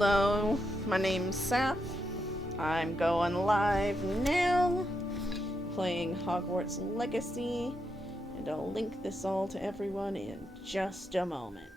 Hello, my name's Saph. I'm going live now, playing Hogwarts Legacy, and I'll link this all to everyone in just a moment.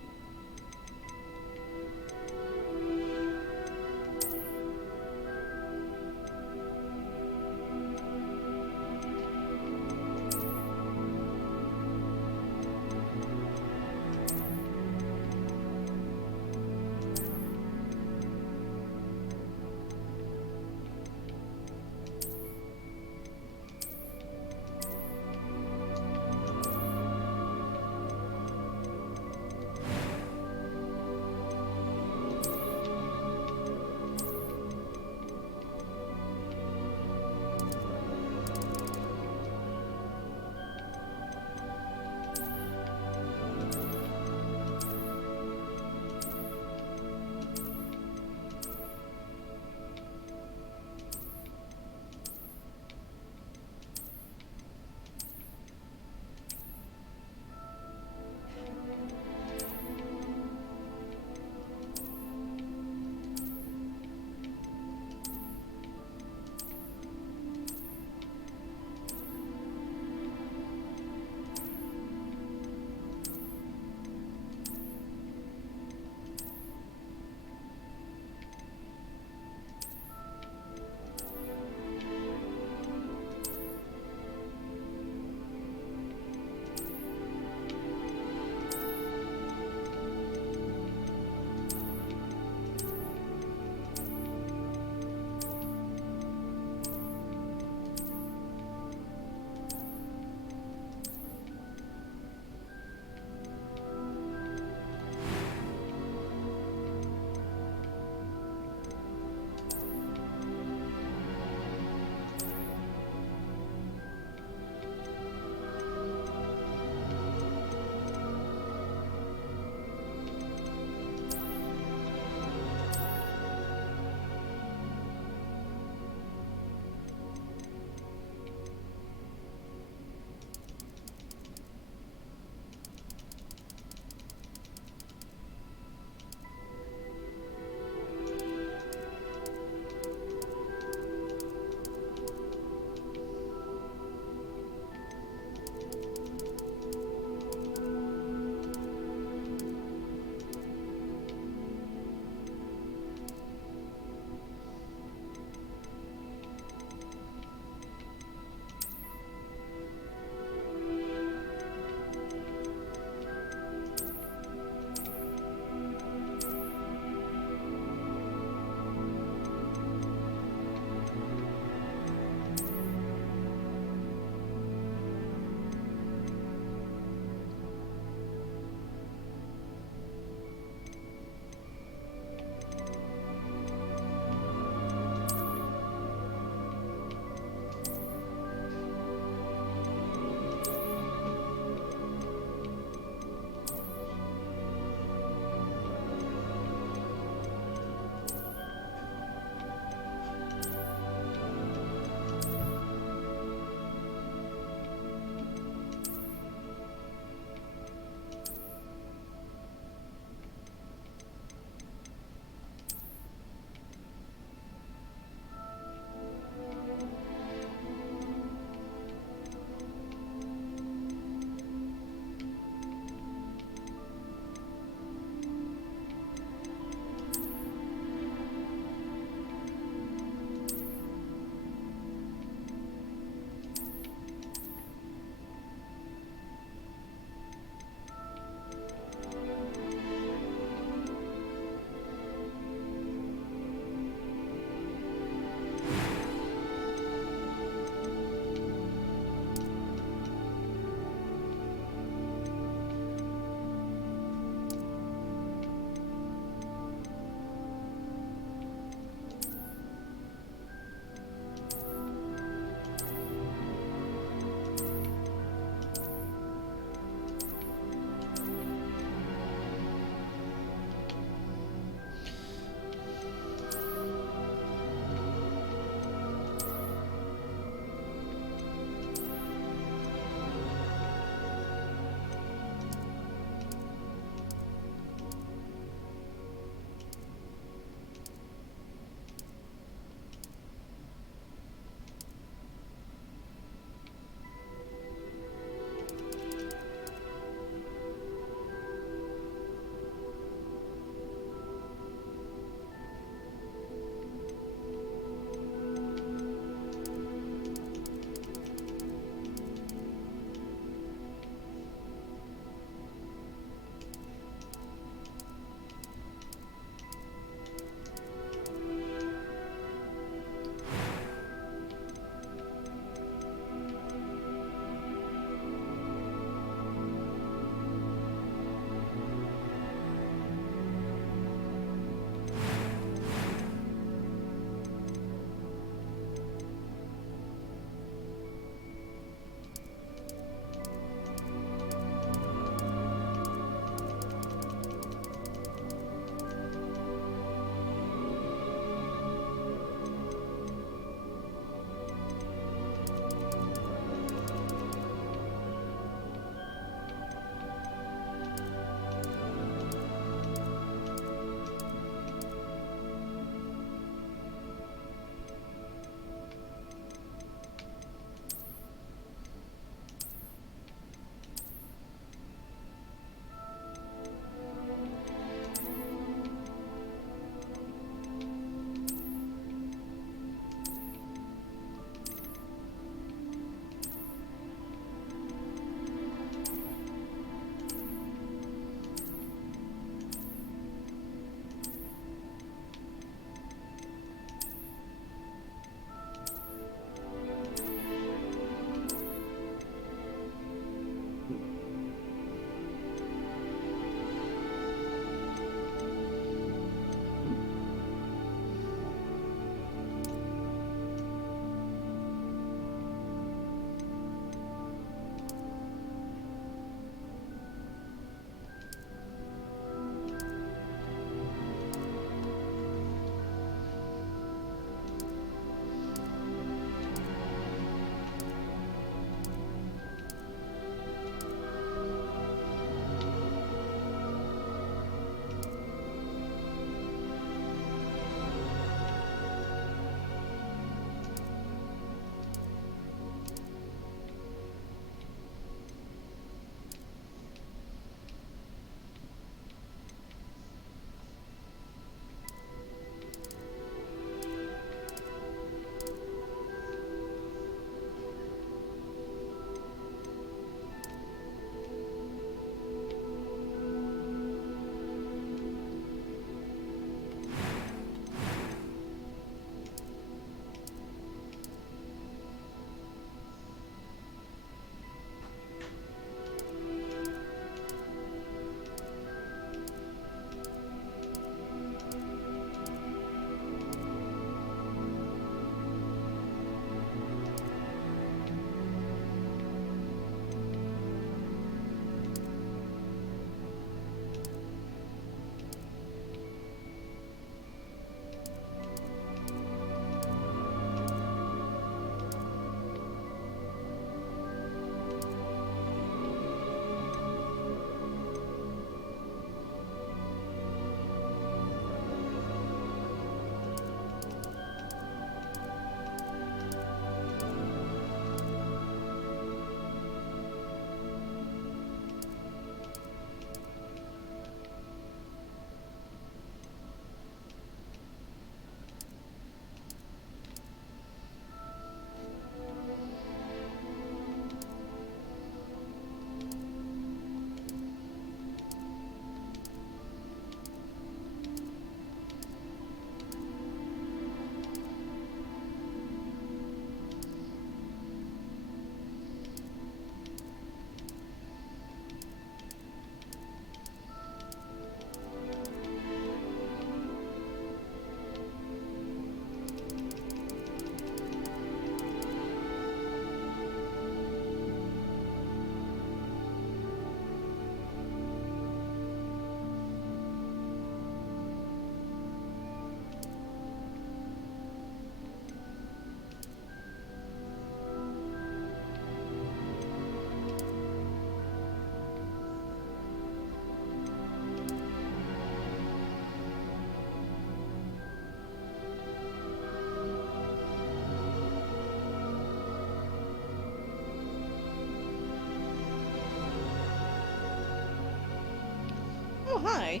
hi.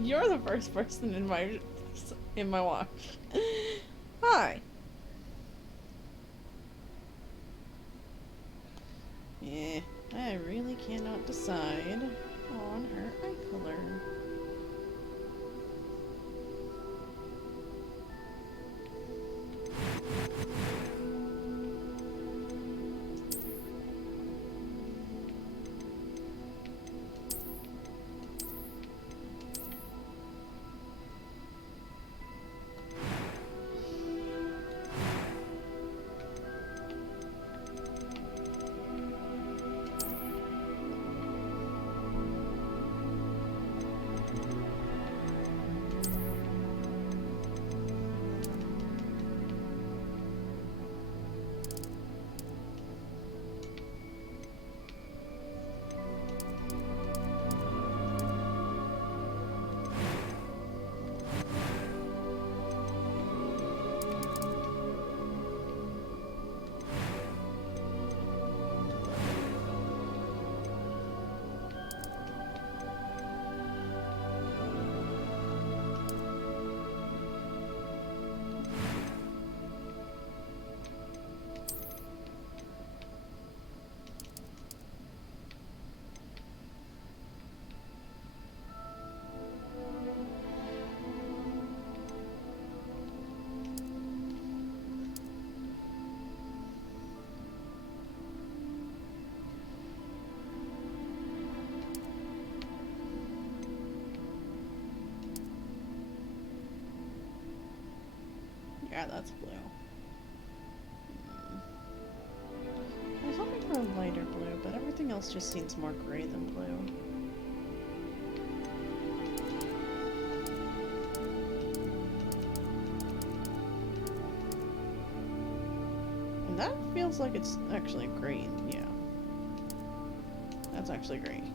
You're the first person in my watch. Hi. Yeah, I really cannot decide on her eye color. Yeah, that's blue. I was hoping for a lighter blue, but everything else just seems more gray than blue. And that feels like it's actually green, yeah. That's actually green.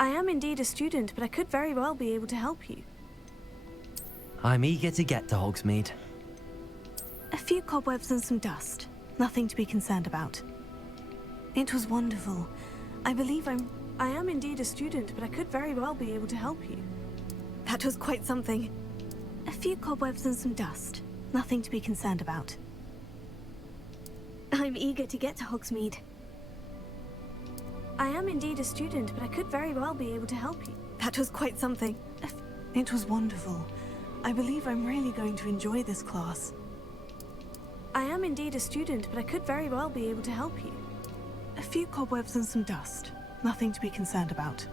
I am indeed a student, but I could very well be able to help you. I'm eager to get to Hogsmeade. A few cobwebs and some dust. Nothing to be concerned about. It was wonderful. I am indeed a student, but I could very well be able to help you. That was quite something. A few cobwebs and some dust. Nothing to be concerned about. I'm eager to get to Hogsmeade. I am indeed a student, but I could very well be able to help you. That was quite something. It was wonderful. I believe I'm really going to enjoy this class. I am indeed a student, but I could very well be able to help you. A few cobwebs and some dust. Nothing to be concerned about.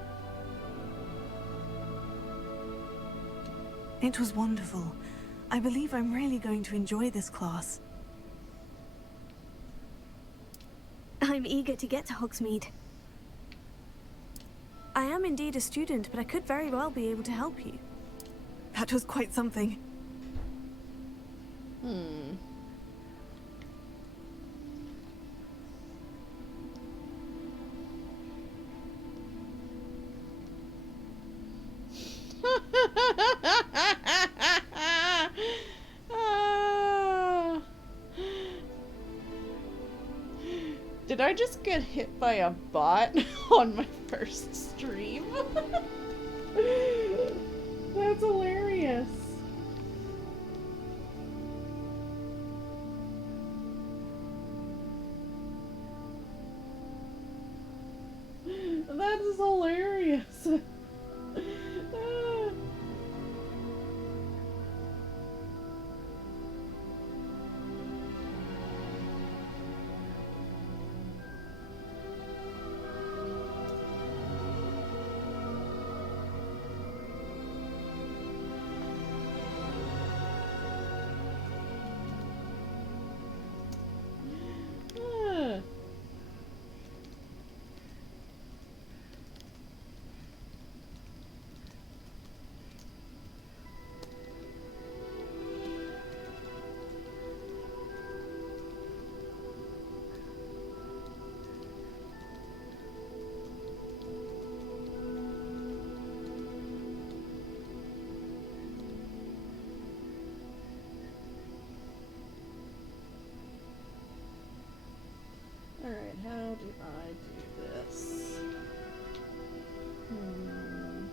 It was wonderful. I believe I'm really going to enjoy this class. I'm eager to get to Hogsmeade. I am indeed a student, but I could very well be able to help you. That was quite something. Did I just get hit by a bot on my first stream? That's hilarious. That is hilarious. do I do this? Hmm.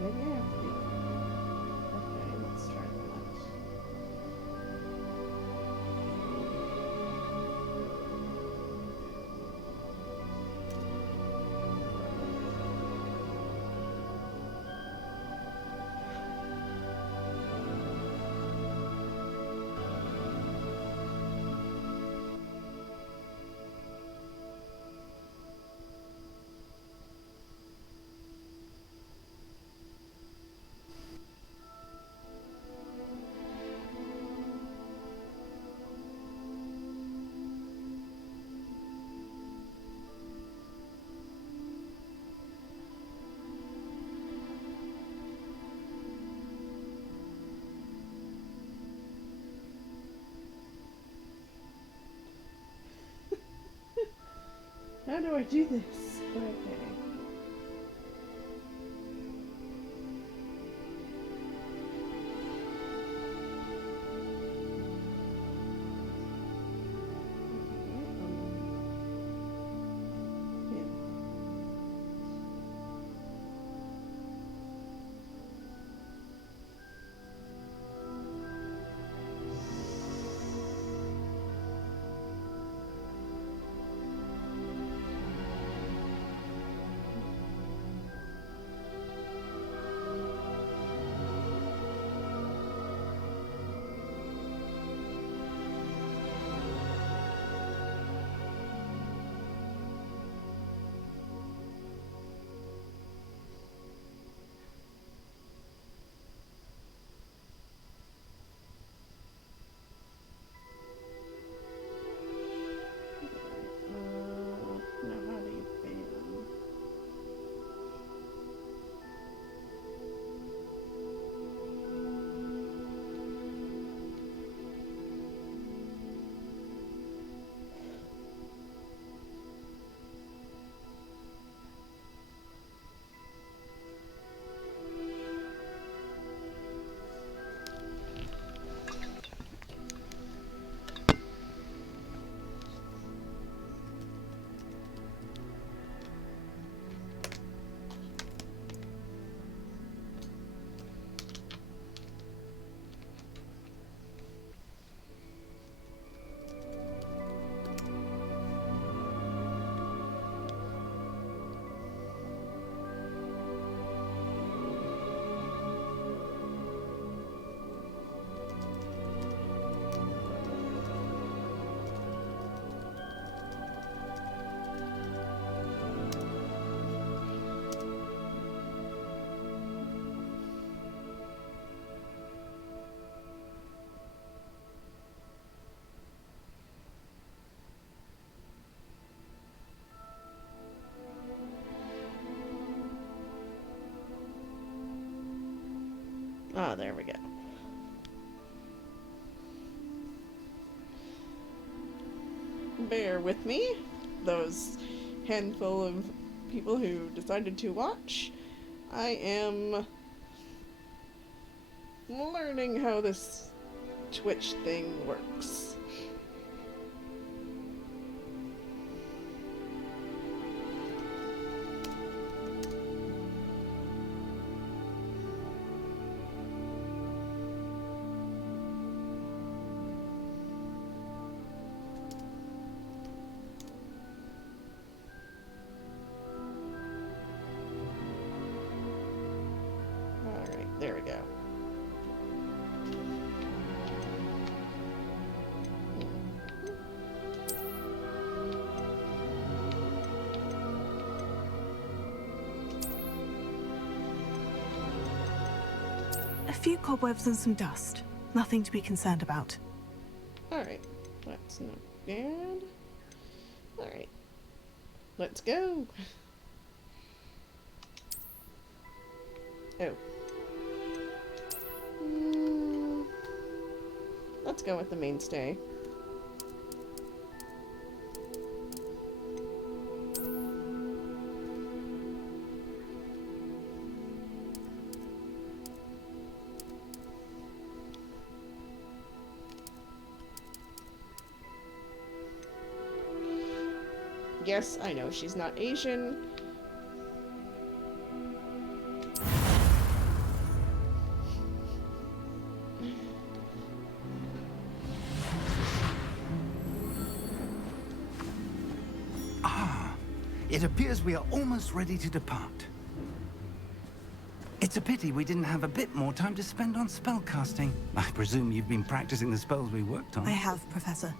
Maybe I have to be. Okay, let's try that. How do I do this? Okay. Now how do you ban? Ah, there we go. Bear with me, those handful of people who decided to watch. I am learning how this Twitch thing works. Alright, there we go. A few cobwebs and some dust. Nothing to be concerned about. Alright, that's not bad. Alright, let's go. Oh. let's go with the mainstay. Yes, I know she's not Asian. It appears we are almost ready to depart. It's a pity we didn't have a bit more time to spend on spellcasting. I presume you've been practicing the spells we worked on. I have, Professor.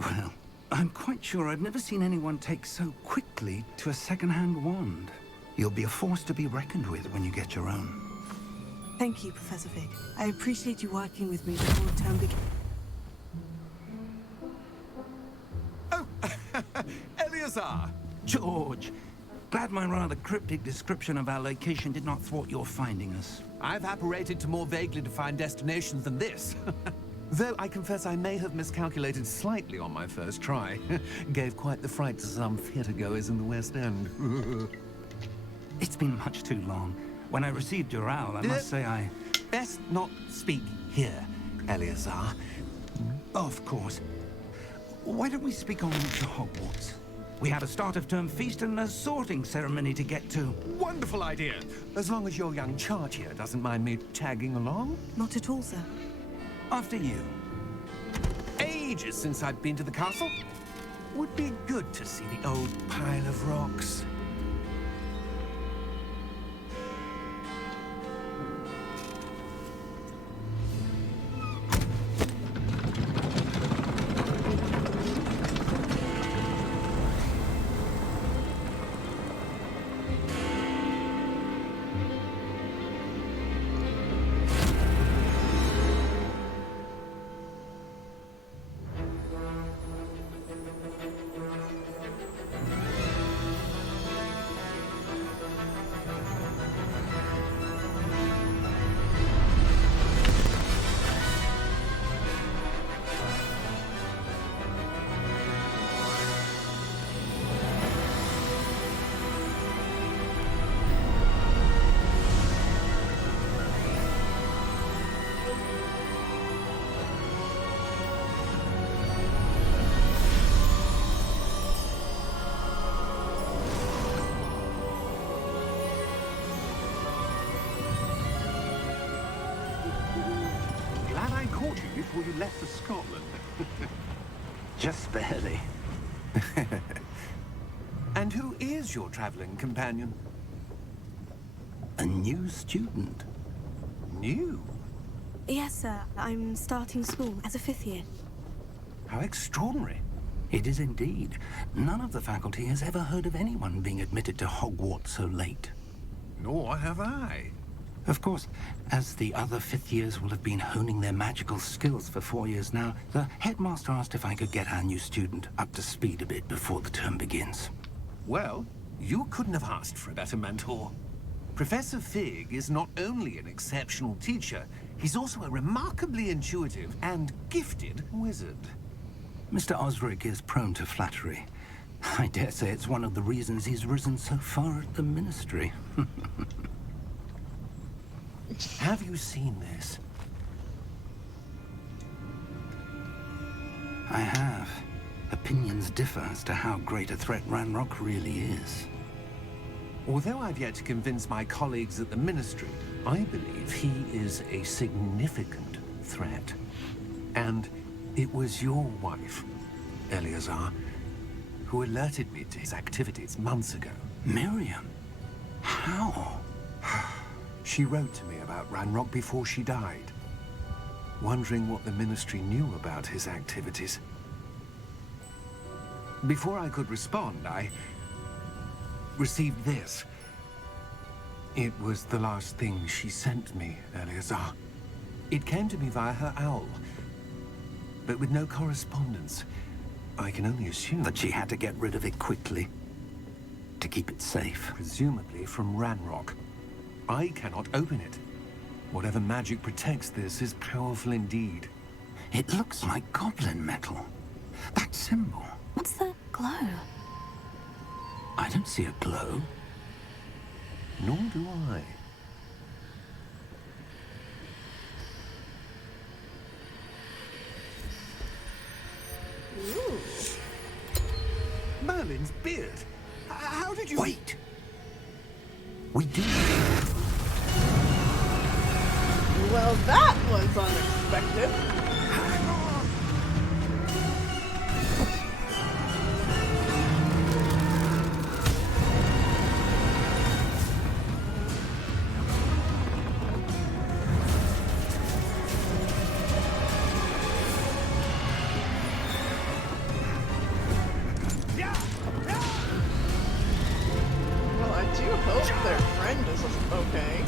Well, I'm quite sure I've never seen anyone take so quickly to a second-hand wand. You'll be a force to be reckoned with when you get your own. Thank you, Professor Fig. I appreciate you working with me before the term begins. Oh, Eleazar! George, glad my rather cryptic description of our location did not thwart your finding us. I've apparated to more vaguely defined destinations than this. Though I confess I may have miscalculated slightly on my first try. Gave quite the fright to some theatre-goers in the West End. It's been much too long. When I received your owl, I must say I... Best not speak here, Eleazar. Of course. Why don't we speak on to Hogwarts? We have a start-of-term feast and a sorting ceremony to get to. Wonderful idea. As long as your young charge here doesn't mind me tagging along. Not at all, sir. After you. Ages since I've been to the castle. Would be good to see the old pile of rocks. Before you left for Scotland. Just barely. And who is your traveling companion? A new student. New? Yes, sir. I'm starting school as a 5th year. How extraordinary. It is indeed. None of the faculty has ever heard of anyone being admitted to Hogwarts so late. Nor have I. Of course, as the other 5th years will have been honing their magical skills for 4 years now, the headmaster asked if I could get our new student up to speed a bit before the term begins. Well, you couldn't have asked for a better mentor. Professor Fig is not only an exceptional teacher, he's also a remarkably intuitive and gifted wizard. Mr. Osric is prone to flattery. I dare say it's one of the reasons he's risen so far at the Ministry. Have you seen this? I have. Opinions differ as to how great a threat Ranrock really is. Although I've yet to convince my colleagues at the Ministry, I believe he is a significant threat. And it was your wife, Eleazar, who alerted me to his activities months ago. Miriam? How? She wrote to me about Ranrock before she died, wondering what the Ministry knew about his activities. Before I could respond, I received this. It was the last thing she sent me, Eleazar. It came to me via her owl, but with no correspondence. I can only assume That she had to get rid of it quickly, to keep it safe. presumably from Ranrock. I cannot open it. Whatever magic protects this is powerful indeed. It looks like goblin metal. That symbol. What's the glow? I don't see a glow. Nor do I. Ooh. Merlin's beard. How did you... Wait! We do. Well, that was unexpected. Well, I do hope their friend is okay.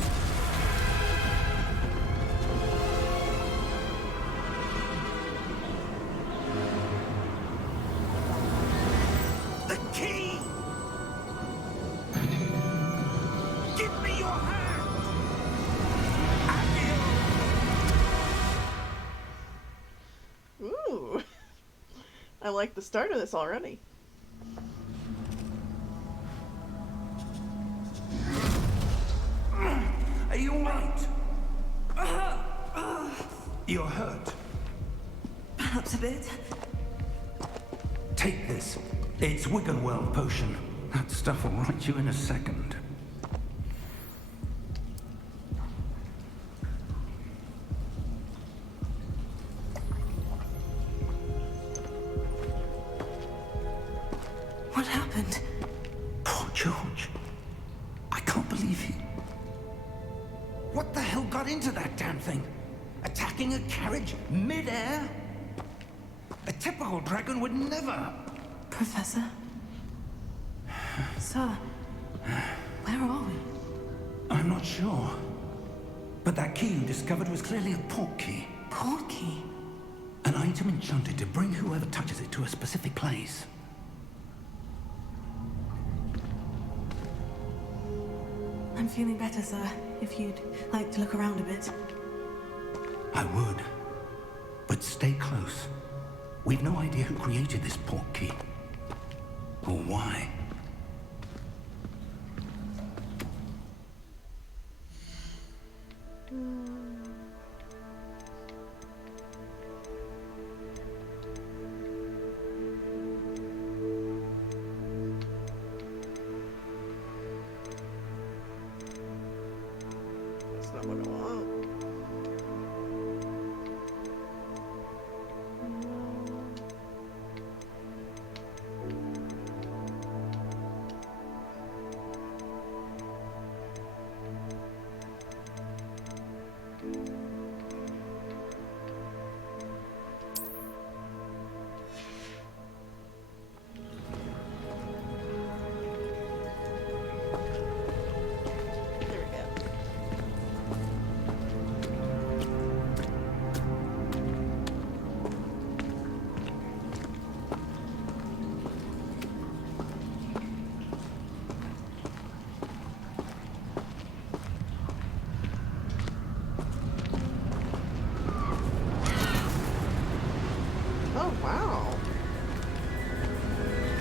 The key! Give me your hand! Ooh. I like the start of this already. Are you alright? You're hurt. Perhaps a bit. Take this. It's Wiggenweld potion. That stuff will right you in a second. What happened? Poor George. I can't believe he... What the hell got into that damn thing? Attacking a carriage mid-air? A typical dragon would never... Professor? Sir, where are we? I'm not sure. But that key you discovered was clearly a port key. Port key? An item enchanted to bring whoever touches it to a specific place. I'm feeling better, sir. If you'd like to look around a bit. I would. But stay close. We've no idea who created this port key. Or why. That's not what I want. There we go. Oh, wow.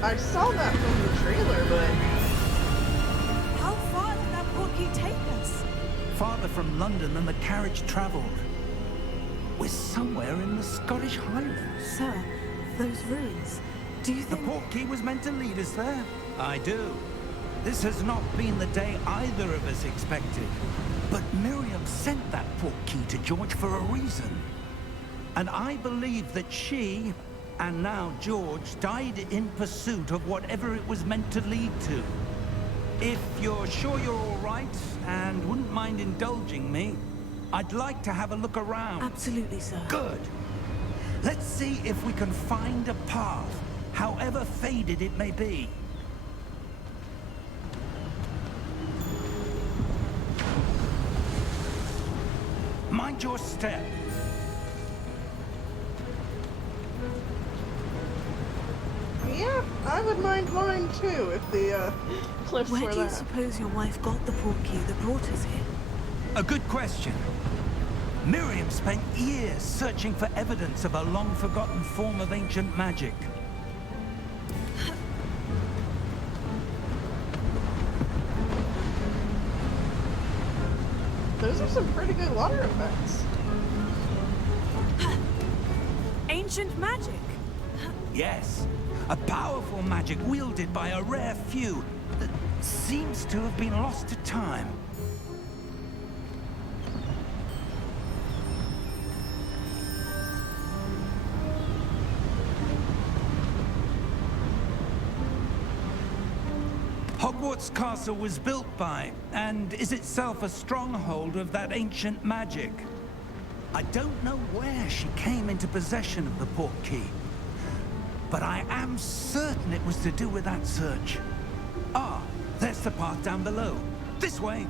I saw that from the trailer, but How far did that port key take us? Farther from London than the carriage travelled. We're somewhere in the Scottish Highlands. Sir, those ruins. Do you The think... port key was meant to lead us there? I do. This has not been the day either of us expected. But Miriam sent that port key to George for a reason. And I believe that she, and now George, died in pursuit of whatever it was meant to lead to. If you're sure you're all right, and wouldn't mind indulging me, I'd like to have a look around. Absolutely, sir. Good. Let's see if we can find a path, however faded it may be. Mind your step. yeah, I would mind mine too if the cliffs Where were do you that. suppose your wife got the port key that brought us here? A good question. Miriam spent years searching for evidence of a long-forgotten form of ancient magic. Those are some pretty good water effects. Ancient magic? Yes, a powerful magic wielded by a rare few that seems to have been lost to time. Hogwarts Castle was built by, and is itself a stronghold of that ancient magic. I don't know where she came into possession of the portkey, but I am certain it was to do with that search. Ah, there's the path down below. This way.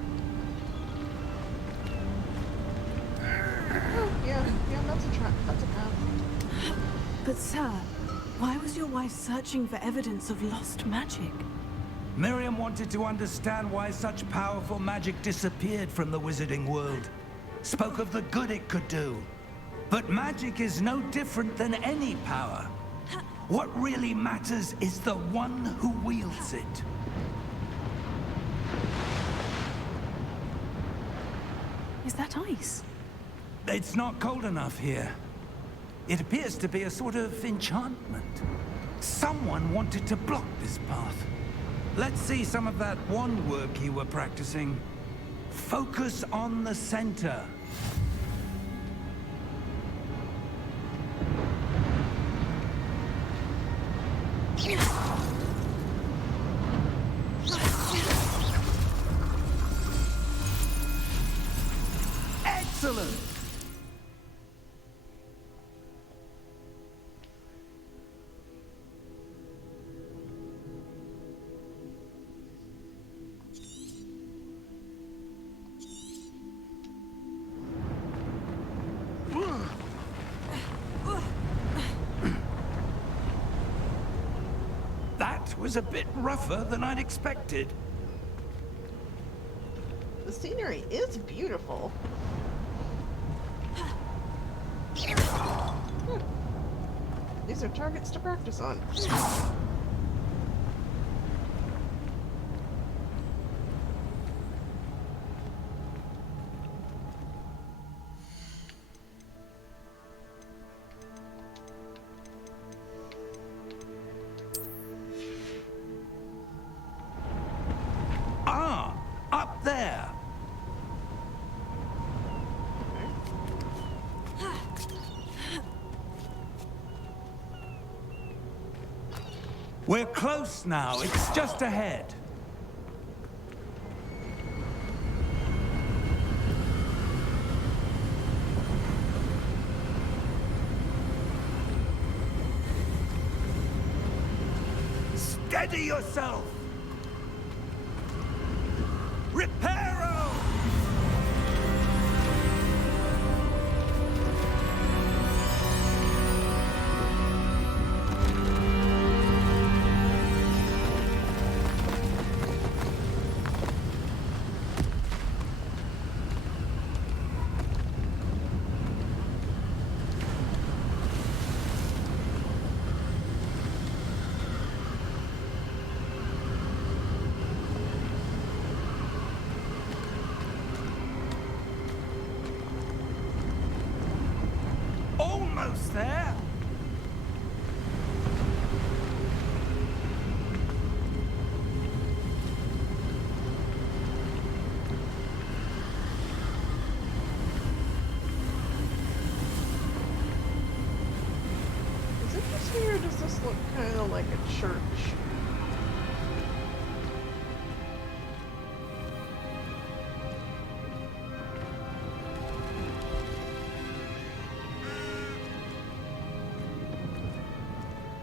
Oh, yeah, that's a trap. That's a path. But sir, why was your wife searching for evidence of lost magic? Miriam wanted to understand why such powerful magic disappeared from the wizarding world. Spoke of the good it could do. But magic is no different than any power. What really matters is the one who wields it. Is that ice? It's not cold enough here. It appears to be a sort of enchantment. Someone wanted to block this path. Let's see some of that wand work you were practicing. Focus on the center. Excellent! That was a bit rougher than I'd expected. The scenery is beautiful. These are targets to practice on. Ah, up there. We're close now. It's just ahead. Steady yourself. Reparo! Almost there. Is it just me or does this look kind of like a church?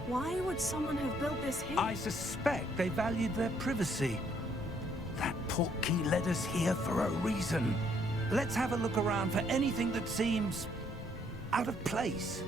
Why would someone have built this here? I suspect they valued their privacy. That portkey led us here for a reason. Let's have a look around for anything that seems out of place.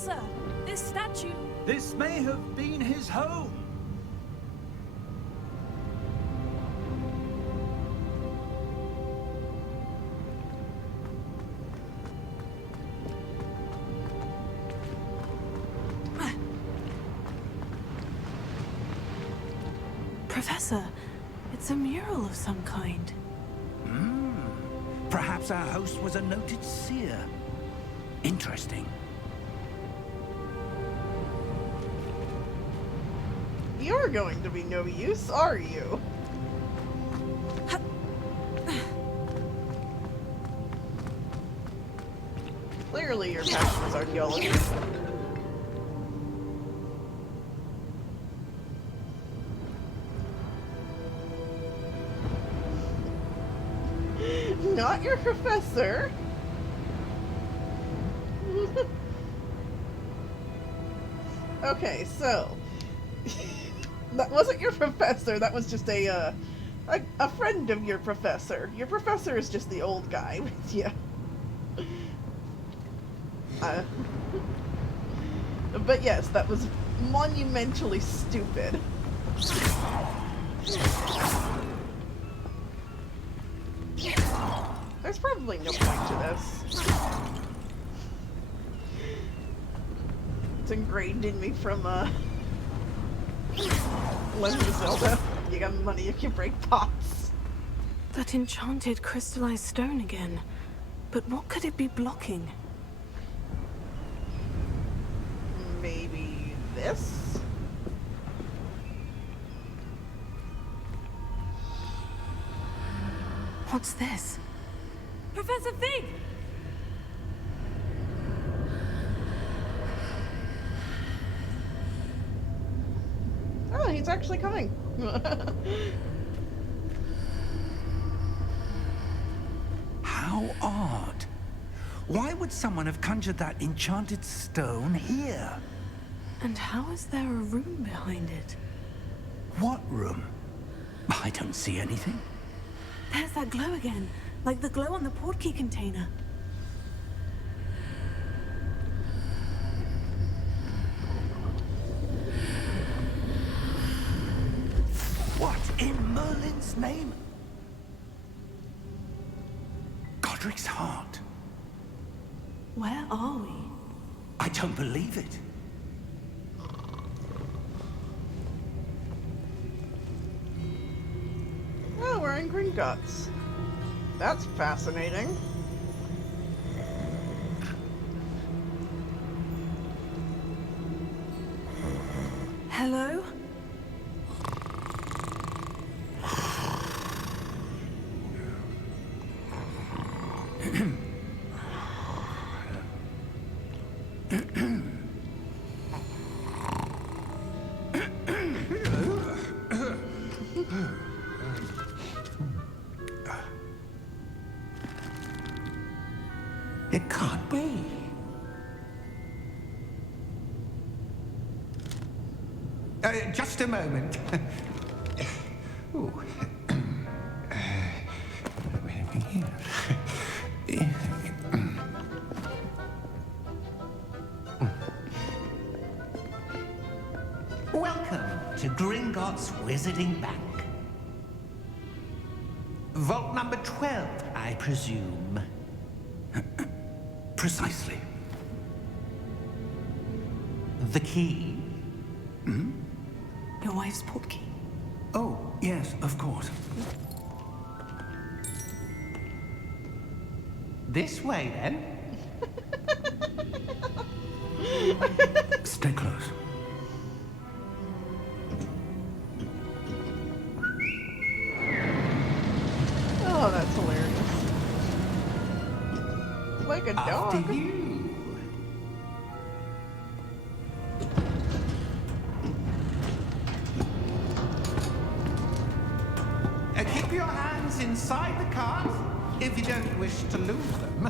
Professor, this statue... This may have been his home. Professor, it's a mural of some kind. Perhaps our host was a noted seer. Interesting. You're going to be no use, are you? Clearly your passion is archaeology. Not your professor. Okay, so that wasn't your professor. That was just a friend of your professor. Your professor is just the old guy with you. But yes, that was monumentally stupid. There's probably no point to this. It's ingrained in me from, Legend of Zelda. You got money if you break pots. That enchanted crystallized stone again. But what could it be blocking? Maybe this? What's this? Professor Fig! Oh, he's actually coming. How odd. Why would someone have conjured that enchanted stone here? And how is there a room behind it? What room? I don't see anything. There's that glow again, like the glow on the portkey container. What in Merlin's name? Godric's heart. Where are we? I don't believe it. Oh, we're in Gringotts. That's fascinating. Hello? It can't be. Just a moment. Ooh. Welcome to Gringotts Wizarding Bank. Vault number 12, I presume. Precisely. The key? Your wife's portkey. Oh, yes, of course. This way, then. Stay close. Oh, that's hilarious. Like a dog. After you. Keep your hands inside the cart if you don't wish to lose them.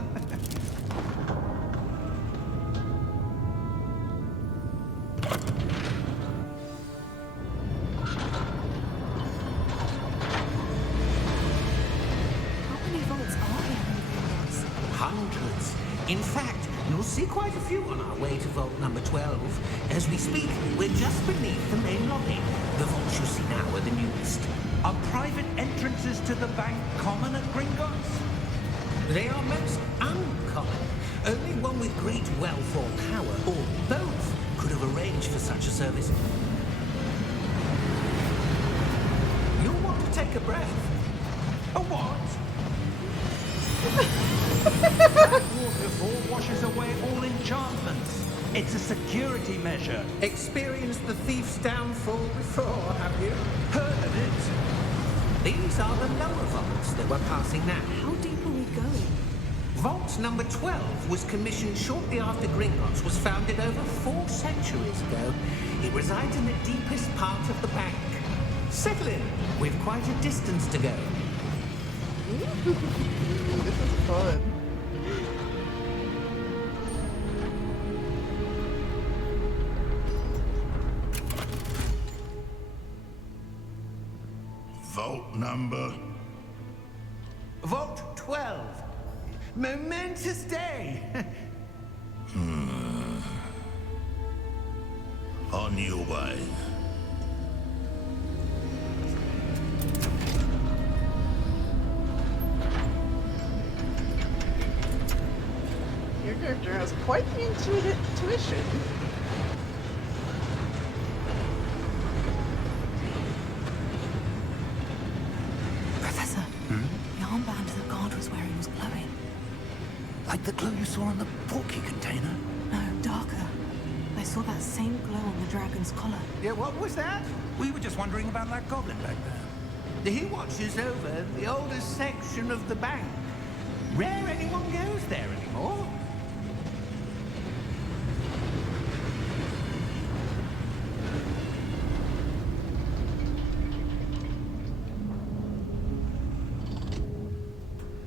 How many vaults are there in Gringotts? Hundreds. In fact, You'll see quite a few on our way to vault number 12. As we speak, we're just beneath the main lobby. The vaults you see now are the newest. Are private entrances to the bank common at Gringotts? They are most uncommon. Only one with great wealth or power, or both, could have arranged for such a service. You'll want to take a breath. A what? That waterfall washes away all enchantments. It's a security measure. Experienced the thief's downfall before, have you? Heard of it? These are the lower vaults that we're passing now. How deep are we going? Vault number 12 was commissioned shortly after Gringotts was founded over 4 centuries ago. It resides in the deepest part of the bank. Settle in. We've quite a distance to go. This is fun. Vault number? Vault 12. Momentous day. On your way. Your character has quite the intuition. Professor, the armband the guard was wearing was glowing. Like the glow you saw on the portkey container? No, darker. I saw that same glow on the dragon's collar. Yeah, what was that? We were just wondering about that goblin back there. He watches over the oldest section of the bank. Rare anyone goes there anymore.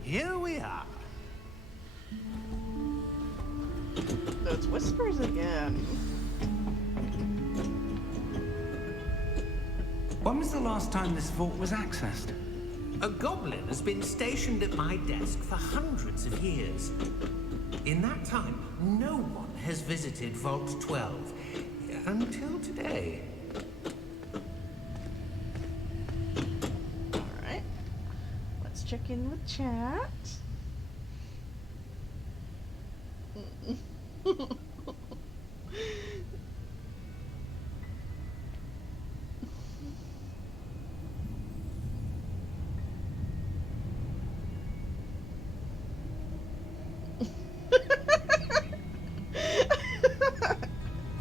Here we are. Those whispers again. When was the last time this vault was accessed? A goblin has been stationed at my desk for hundreds of years. In that time, no one has visited Vault 12 until today. Alright. Let's check in with chat.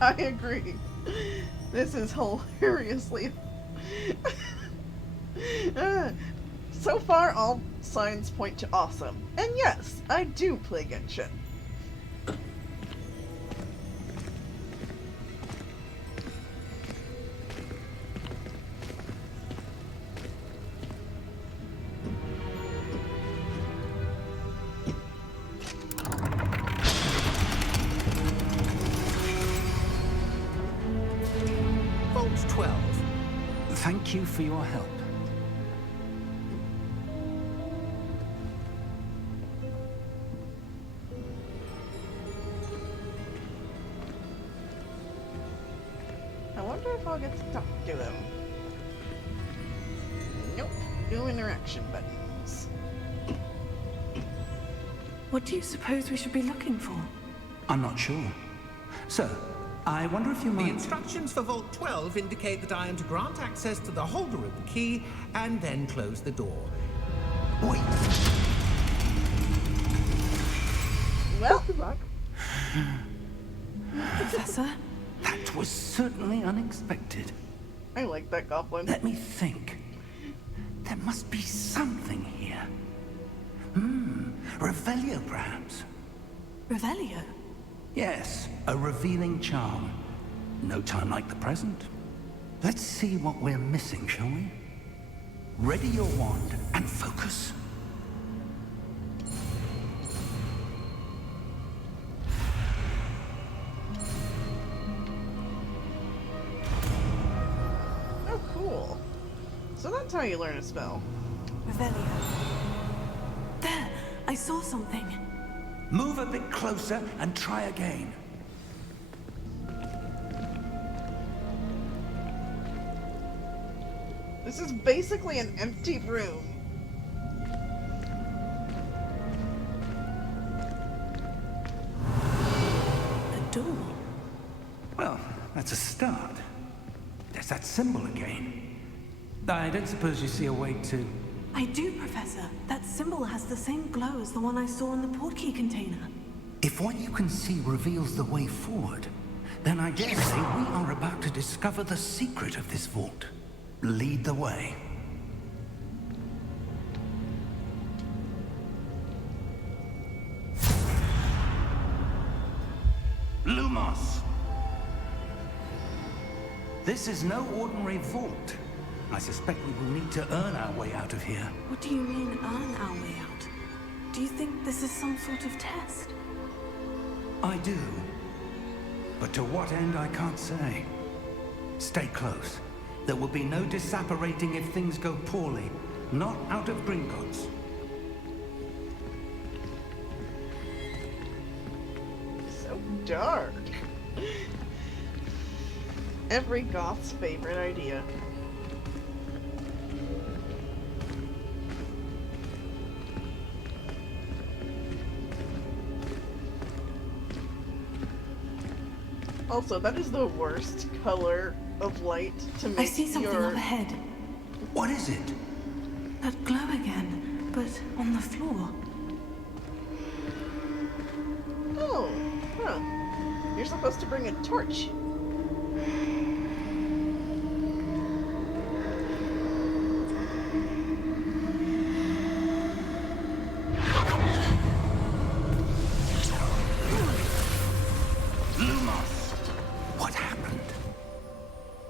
I agree. This is hilariously. So far, all signs point to awesome. And yes, I do play Genshin. Vault 12. Thank you for your help. I wonder if I'll get to talk to him. Nope. No interaction buttons. What do you suppose we should be looking for? I'm not sure. Sir, I wonder if you The might... instructions for Vault 12 indicate that I am to grant access to the holder of the key and then close the door. Wait. Well, Professor? That was certainly unexpected. I like that goblin. Let me think. There must be something here. Revelio, perhaps. Revelio? Yes, a revealing charm. No time like the present. Let's see what we're missing, shall we? Ready your wand and focus. Oh, cool. So that's how you learn a spell. Revelio. There! I saw something. Move a bit closer and try again. This is basically an empty room. A door. Well, that's a start. There's that symbol again. I don't suppose you see a way to... I do, Professor. That symbol has the same glow as the one I saw in the portkey container. If what you can see reveals the way forward, then I dare say we are about to discover the secret of this vault. Lead the way. Lumos! This is no ordinary vault. I suspect we will need to earn our way out of here. What do you mean, earn our way out? Do you think this is some sort of test? I do. But to what end, I can't say. Stay close. There will be no disapparating if things go poorly. Not out of Gringotts. So dark. Every goth's favorite idea. Also, that is the worst color of light to make I see something up ahead. What is it? That glow again, but on the floor. Oh, huh. You're supposed to bring a torch.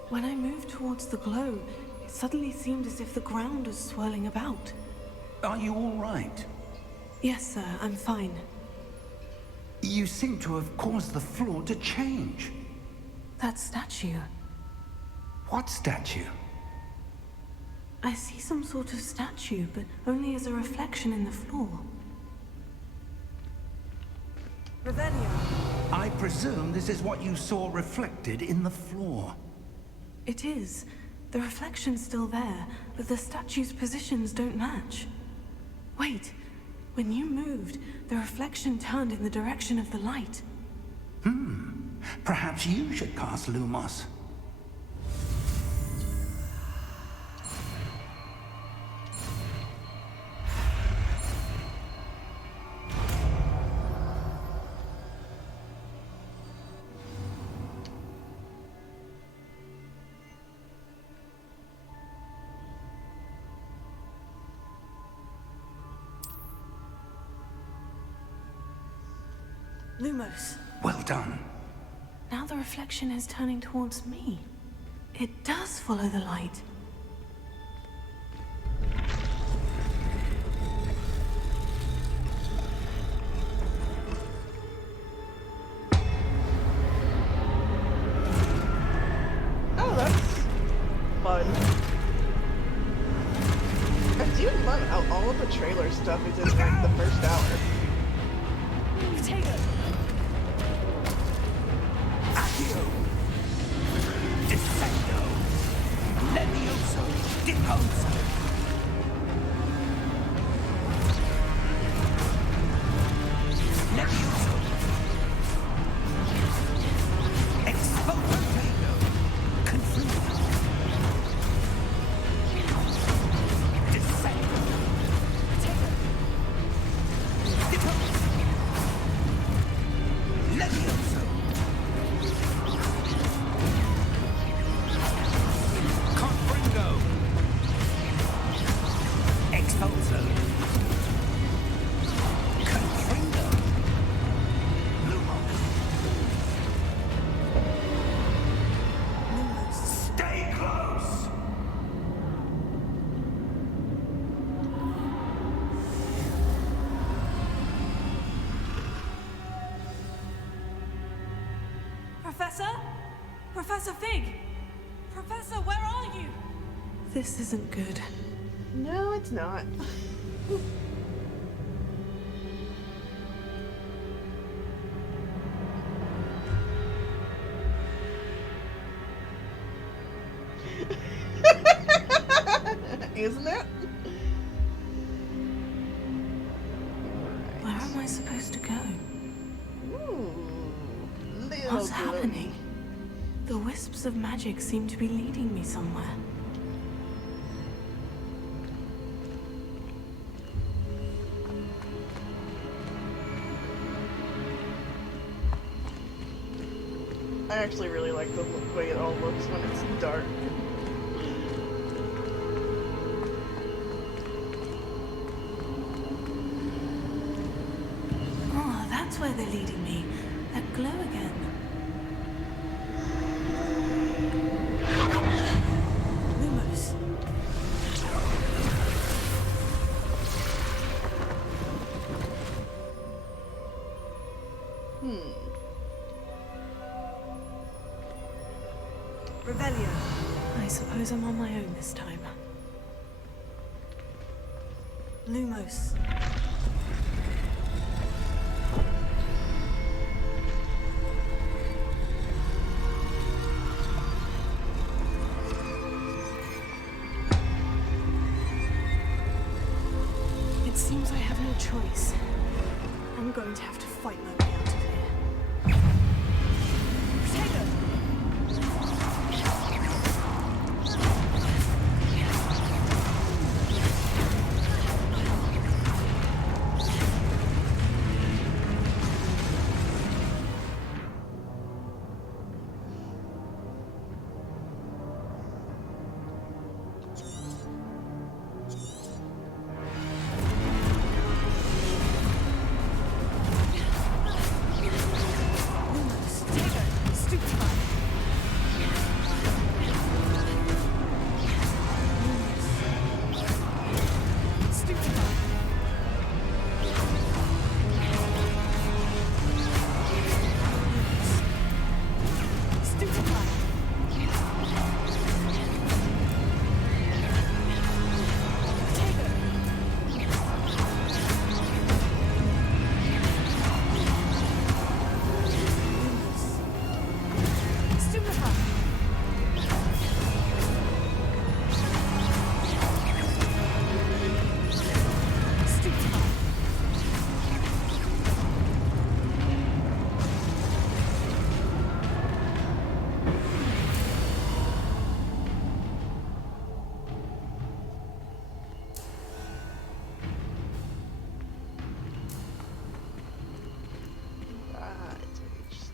When I moved towards the glow, it suddenly seemed as if the ground was swirling about. Are you all right? Yes, sir, I'm fine. You seem to have caused the floor to change. That statue. What statue? I see some sort of statue, but only as a reflection in the floor. Revelio. I presume this is what you saw reflected in the floor. It is. The reflection's still there, but the statue's positions don't match. Wait. When you moved, the reflection turned in the direction of the light. Perhaps you should cast Lumos. Lumos. Well done. Now the reflection is turning towards me. It does follow the light. Oh, that's fun. I do love how all of the trailer stuff is in like the first hour. Take it. Accio! Defendo! Levioso! Deposo! Levioso! Exfotato! Confluo! Defendo! Deposo! Levioso! Confringo! Expulso! Confringo! Lumos! Stay close! Professor? Professor Fig! Professor, where are you? This isn't good. No, it's not. isn't it? Where am I supposed to go? Ooh, What's happening? The wisps of magic seem to be leading me somewhere. I actually really like the way it all looks when it's dark. Oh, that's where they're leading me. That glow again. Lumos. Revelio. I suppose I'm on my own this time. Lumos. It seems I have no choice. I'm going to have to fight my way out of here. Protego!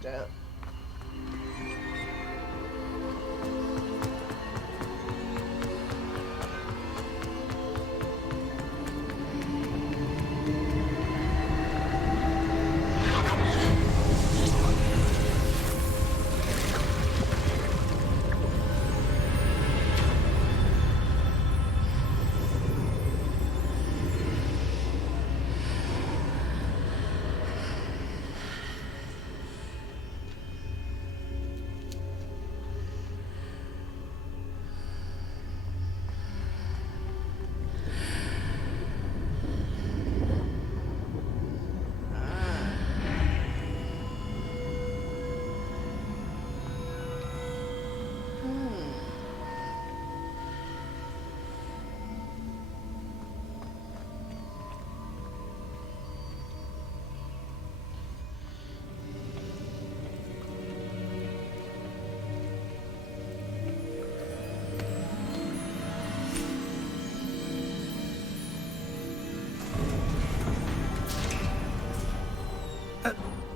Step.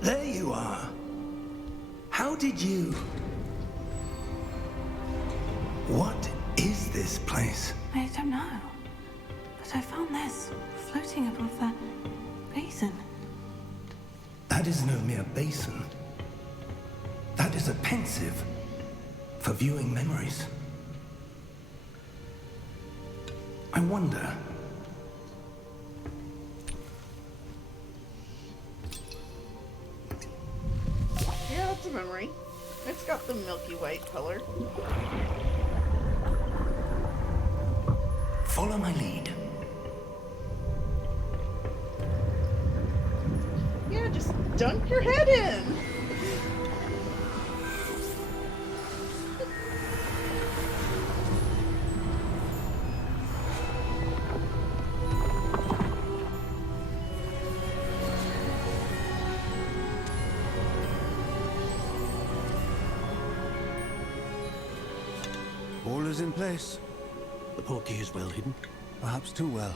There you are. How did you... What is this place? I don't know. But I found this floating above that basin. That is no mere basin. That is a pensive for viewing memories. I wonder... Yeah, it's a memory. It's got the milky white color. Follow my lead. Yeah, just dunk your head in. is in place. The portkey is well hidden. Perhaps too well.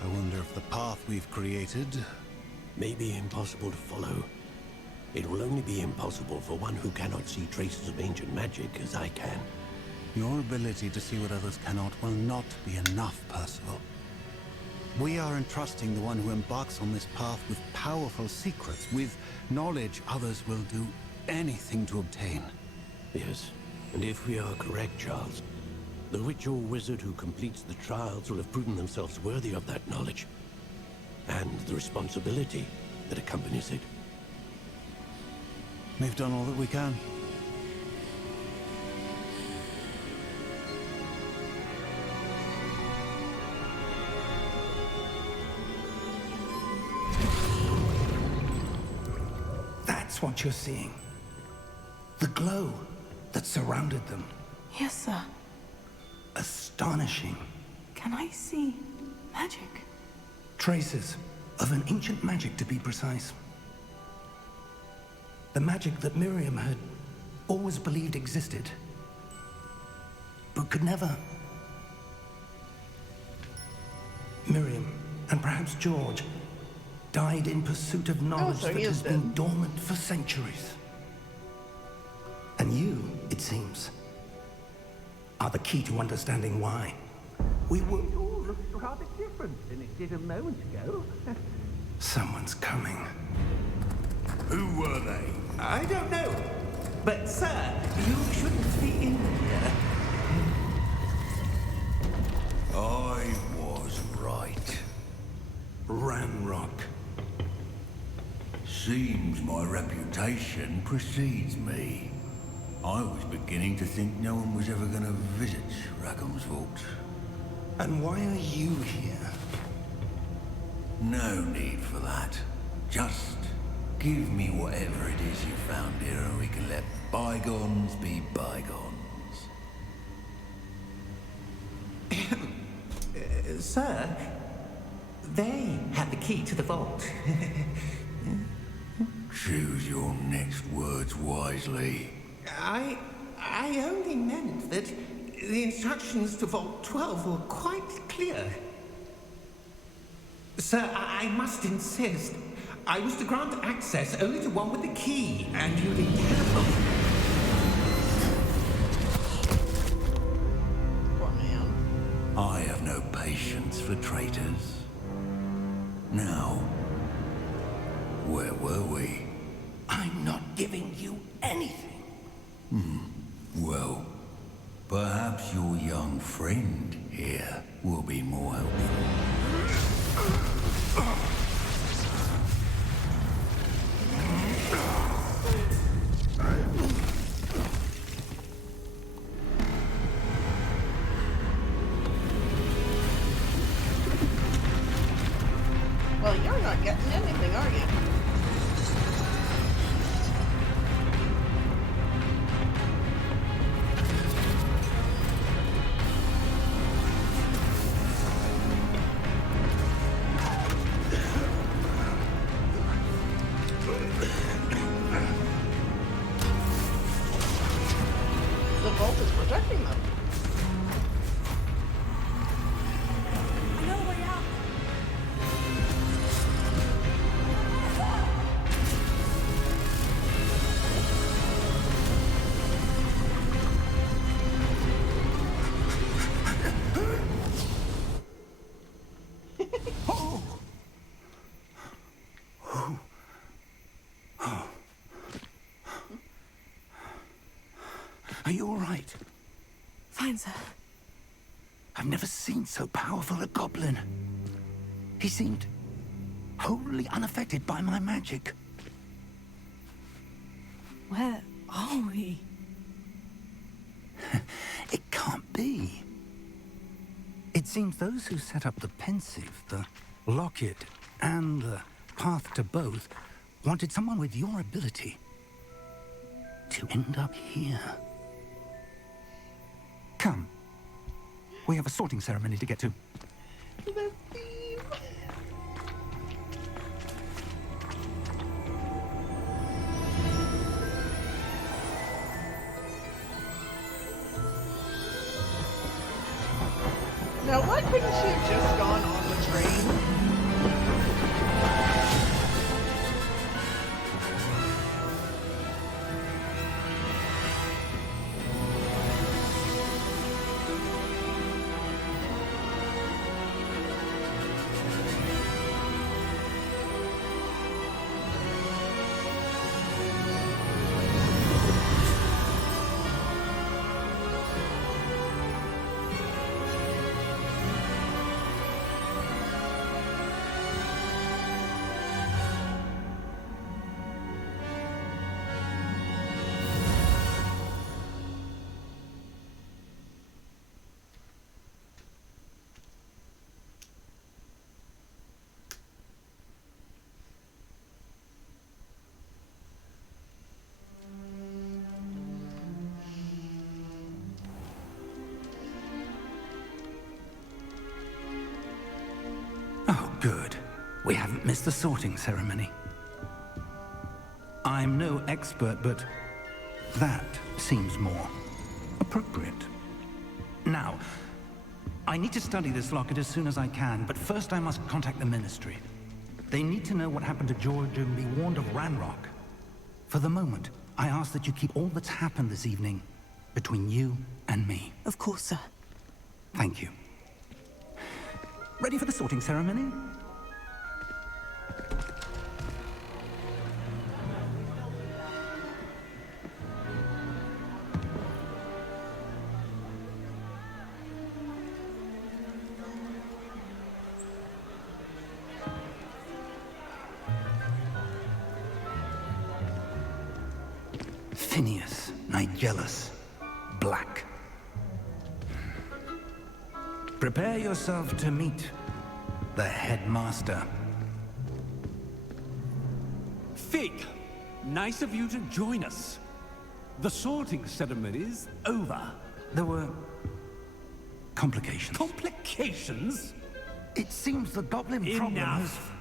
I wonder if the path we've created... May be impossible to follow. It will only be impossible for one who cannot see traces of ancient magic as I can. Your ability to see what others cannot will not be enough, Percival. We are entrusting the one who embarks on this path with powerful secrets, with knowledge others will do anything to obtain. Yes, and if we are correct, Charles, the witch or wizard who completes the trials will have proven themselves worthy of that knowledge, and the responsibility that accompanies it. We've done all that we can. That's what you're seeing. The glow that surrounded them. Yes, sir. Astonishing. Can I see magic? Traces of an ancient magic, to be precise. The magic that Miriam had always believed existed, but could never. Miriam, and perhaps George, died in pursuit of knowledge so that he is has dead. been dormant for centuries. And you, it seems, are the key to understanding why. We were... It all looks rather different than it did a moment ago. Someone's coming. Who were they? I don't know. But, sir, you shouldn't be in here. I was right. Ranrock. Seems my reputation precedes me. I was beginning to think no one was ever going to visit Rackham's vault. And why are you here? No need for that. Just give me whatever it is you found here and we can let bygones be bygones. Sir, they had the key to the vault. Choose your next words wisely. I only meant that the instructions to Vault 12 were quite clear. Sir, I must insist. I was to grant access only to one with the key, and you be careful. Poor man. I have no patience for traitors. Now, where were we? I'm not giving you anything. Well, perhaps your young friend here will be more helpful. Well, you're not getting anything, are you? The vault is protecting them. I know the way out. Are you all right? Fine, sir. I've never seen so powerful a goblin. He seemed wholly unaffected by my magic. Where are we? It can't be. It seems those who set up the pensive, the locket, and the path to both wanted someone with your ability to end up here. Come. We have a sorting ceremony to get to. The theme. Couldn't she have just gone on the train? Oh, good. We haven't missed the sorting ceremony. I'm no expert, but that seems more appropriate. Now, I need to study this locket as soon as I can, but first I must contact the Ministry. They need to know what happened to George and be warned of Ranrock. For the moment, I ask that you keep all that's happened this evening between you and me. Of course, sir. Thank you. Ready for the sorting ceremony? Phineas, Nigellus, Black. Prepare yourself to meet the headmaster. Fig, nice of you to join us. The sorting ceremony's over. There were complications. Complications? It seems the goblin problem has... Enough!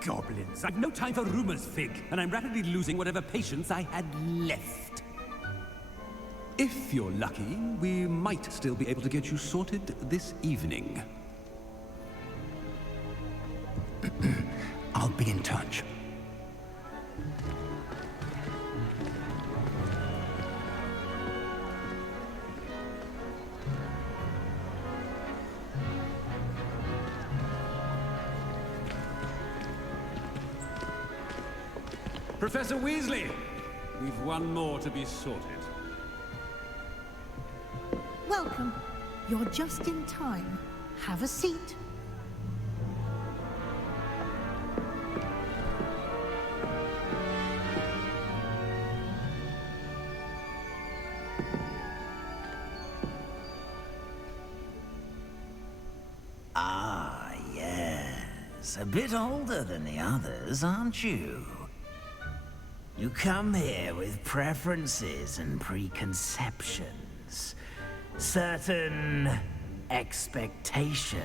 Goblins. I've no time for rumors, Fig, and I'm rapidly losing whatever patience I had left. If you're lucky, we might still be able to get you sorted this evening. I'll be in touch. Professor Weasley, we've one more to be sorted. Welcome. You're just in time. Have a seat. Ah, yes. A bit older than the others, aren't you? You come here with preferences and preconceptions. Certain expectations.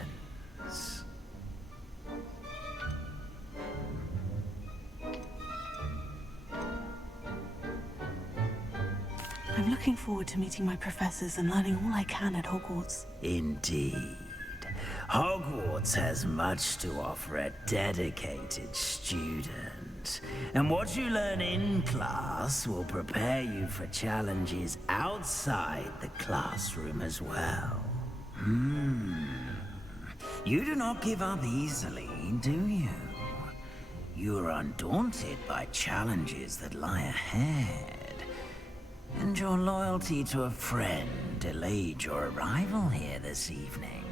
I'm looking forward to meeting my professors and learning all I can at Hogwarts. Indeed. Hogwarts has much to offer a dedicated student. And what you learn in class will prepare you for challenges outside the classroom as well. You do not give up easily, do you? You are undaunted by challenges that lie ahead. And your loyalty to a friend delayed your arrival here this evening.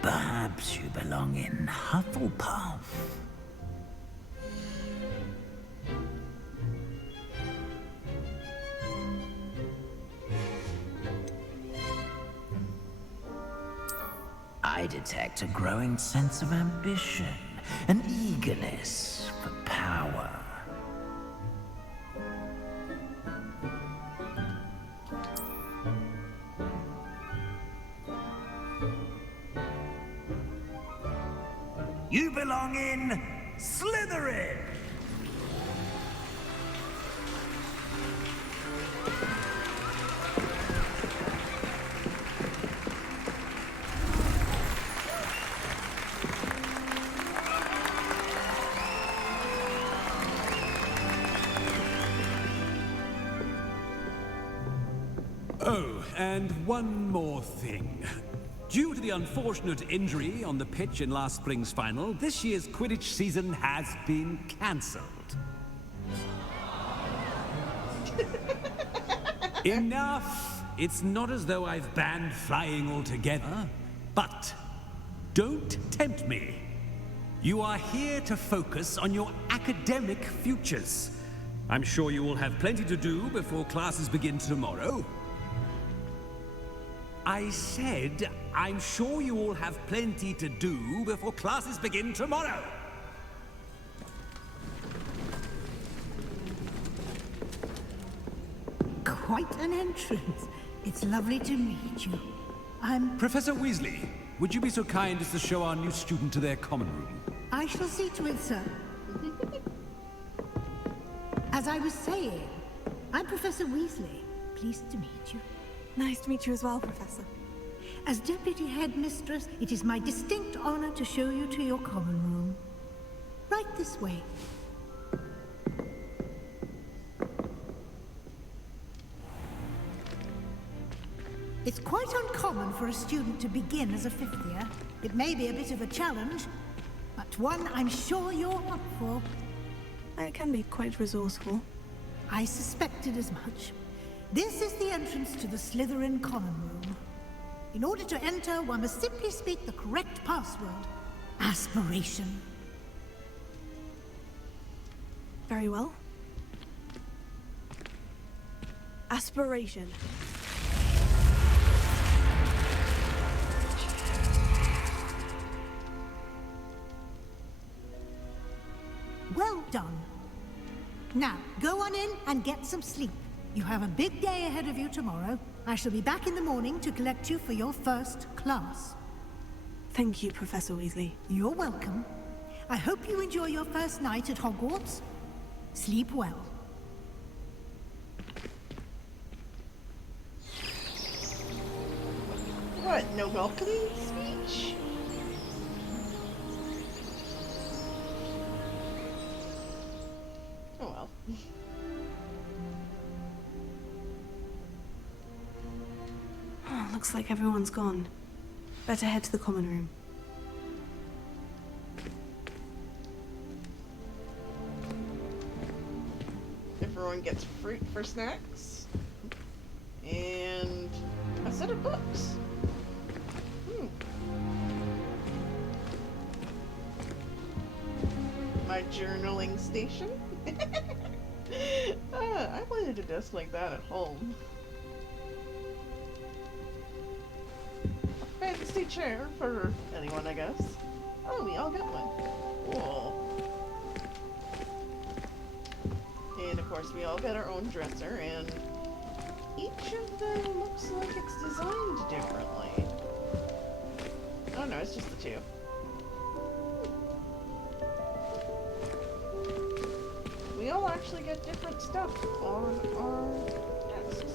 Perhaps you belong in Hufflepuff. I detect a growing sense of ambition, an eagerness for power. You belong in Slytherin! Oh, and one more thing. Due to the unfortunate injury on the pitch in last spring's final, this year's Quidditch season has been cancelled. Enough! It's not as though I've banned flying altogether, but don't tempt me. You are here to focus on your academic futures. I'm sure you will have plenty to do before classes begin tomorrow. I said, I'm sure you all have plenty to do before classes begin tomorrow. Quite an entrance. It's lovely to meet you. Professor Weasley, would you be so kind as to show our new student to their common room? I shall see to it, sir. As I was saying, I'm Professor Weasley. Pleased to meet you. Nice to meet you as well, Professor. As Deputy Headmistress, it is my distinct honor to show you to your common room. Right this way. It's quite uncommon for a student to begin as a fifth year. It may be a bit of a challenge, but one I'm sure you're up for. I can be quite resourceful. I suspected as much. This is the entrance to the Slytherin common room. In order to enter, one must simply speak the correct password. Aspiration. Very well. Aspiration. Well done. Now, go on in and get some sleep. You have a big day ahead of you tomorrow. I shall be back in the morning to collect you for your first class. Thank you, Professor Weasley. You're welcome. I hope you enjoy your first night at Hogwarts. Sleep well. What, no welcoming speech? Oh well. Looks like everyone's gone. Better head to the common room. Everyone gets fruit for snacks. And a set of books. My journaling station. I wanted a desk like that at home. A fancy chair for anyone, I guess. Oh, we all got one. Cool. And of course, we all got our own dresser, and each of them looks like it's designed differently. Oh no, it's just the two. We all actually get different stuff on our desks.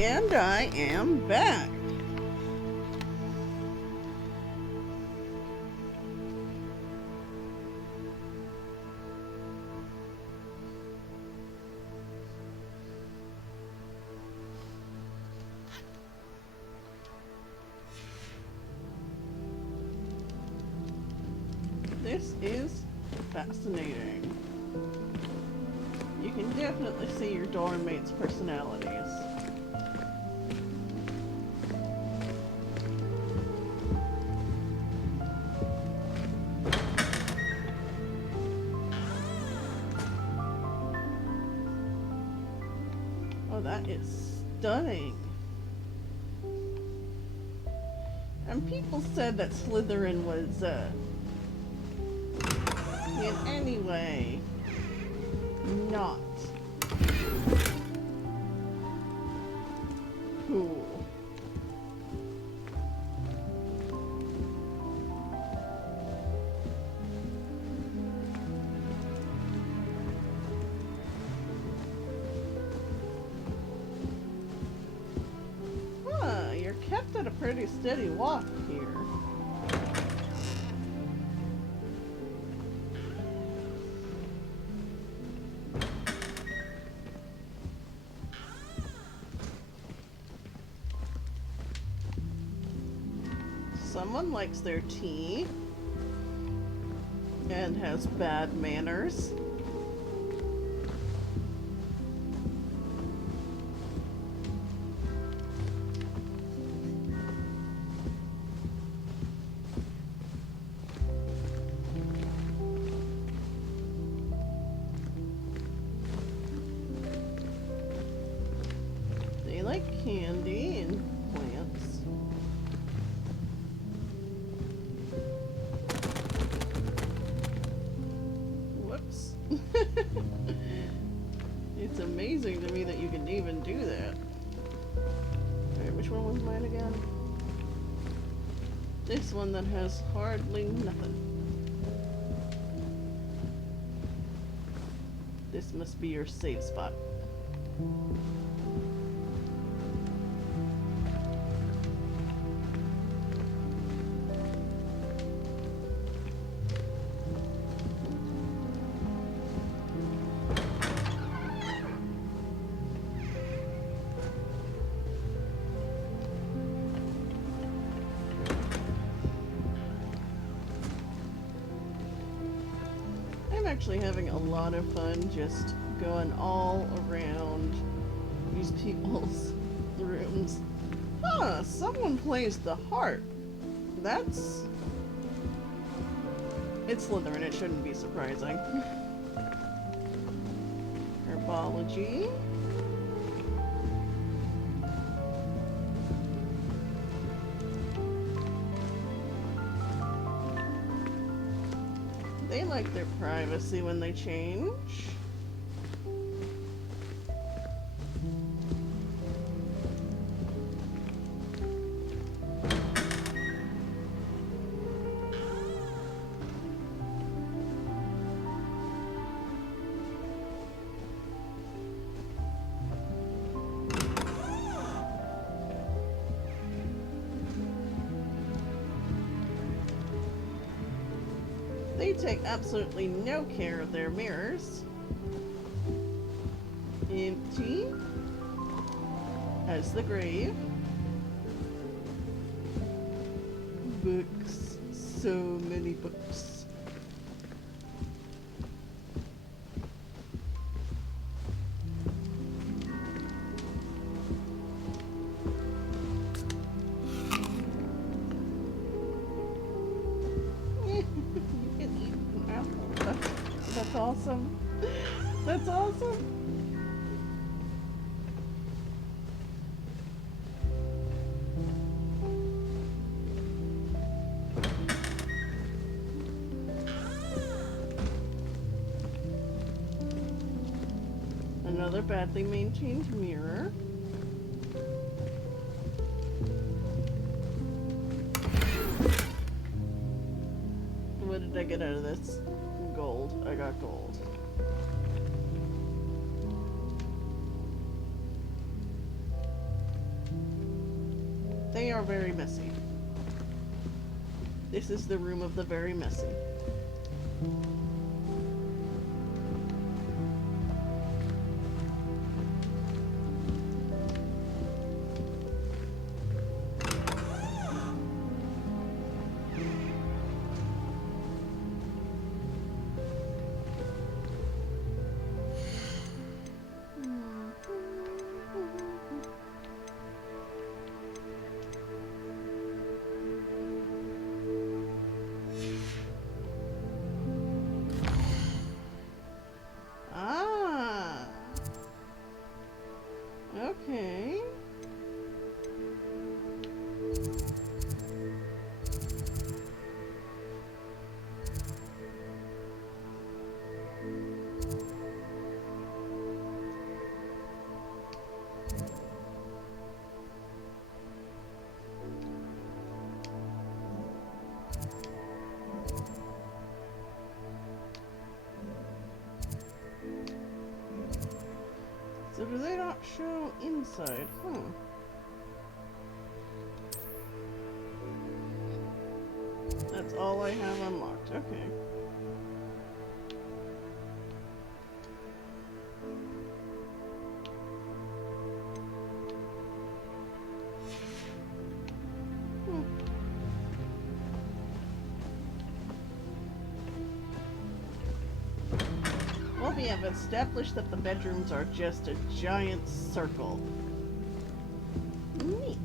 And I am back. This is fascinating. You can definitely see your dorm mates' personalities. Oh, that is stunning. And people said that Slytherin was, in any way, not cool. Huh, you're kept at a pretty steady walk here. Someone likes their tea and has bad manners. They like candy and plants. Whoops. It's amazing to me that you can even do that. Alright, which one was mine again? This one that has hardly nothing. This must be your safe spot. I'm actually having a lot of fun just going all around these people's rooms. Huh, someone plays the harp. That's... It's Slytherin, it shouldn't be surprising. Herbology. They like their privacy when they change. They take absolutely no care of their mirrors. Empty as the grave. Books. So many books. That's awesome. That's awesome. Another badly maintained mirror. What did I get out of this? Gold. I got gold. they are very messy. This is the room of the very messy. Okay. So do they not show inside? That's all I have unlocked. Okay. Well, we have established that the bedrooms are just a giant circle. Neat.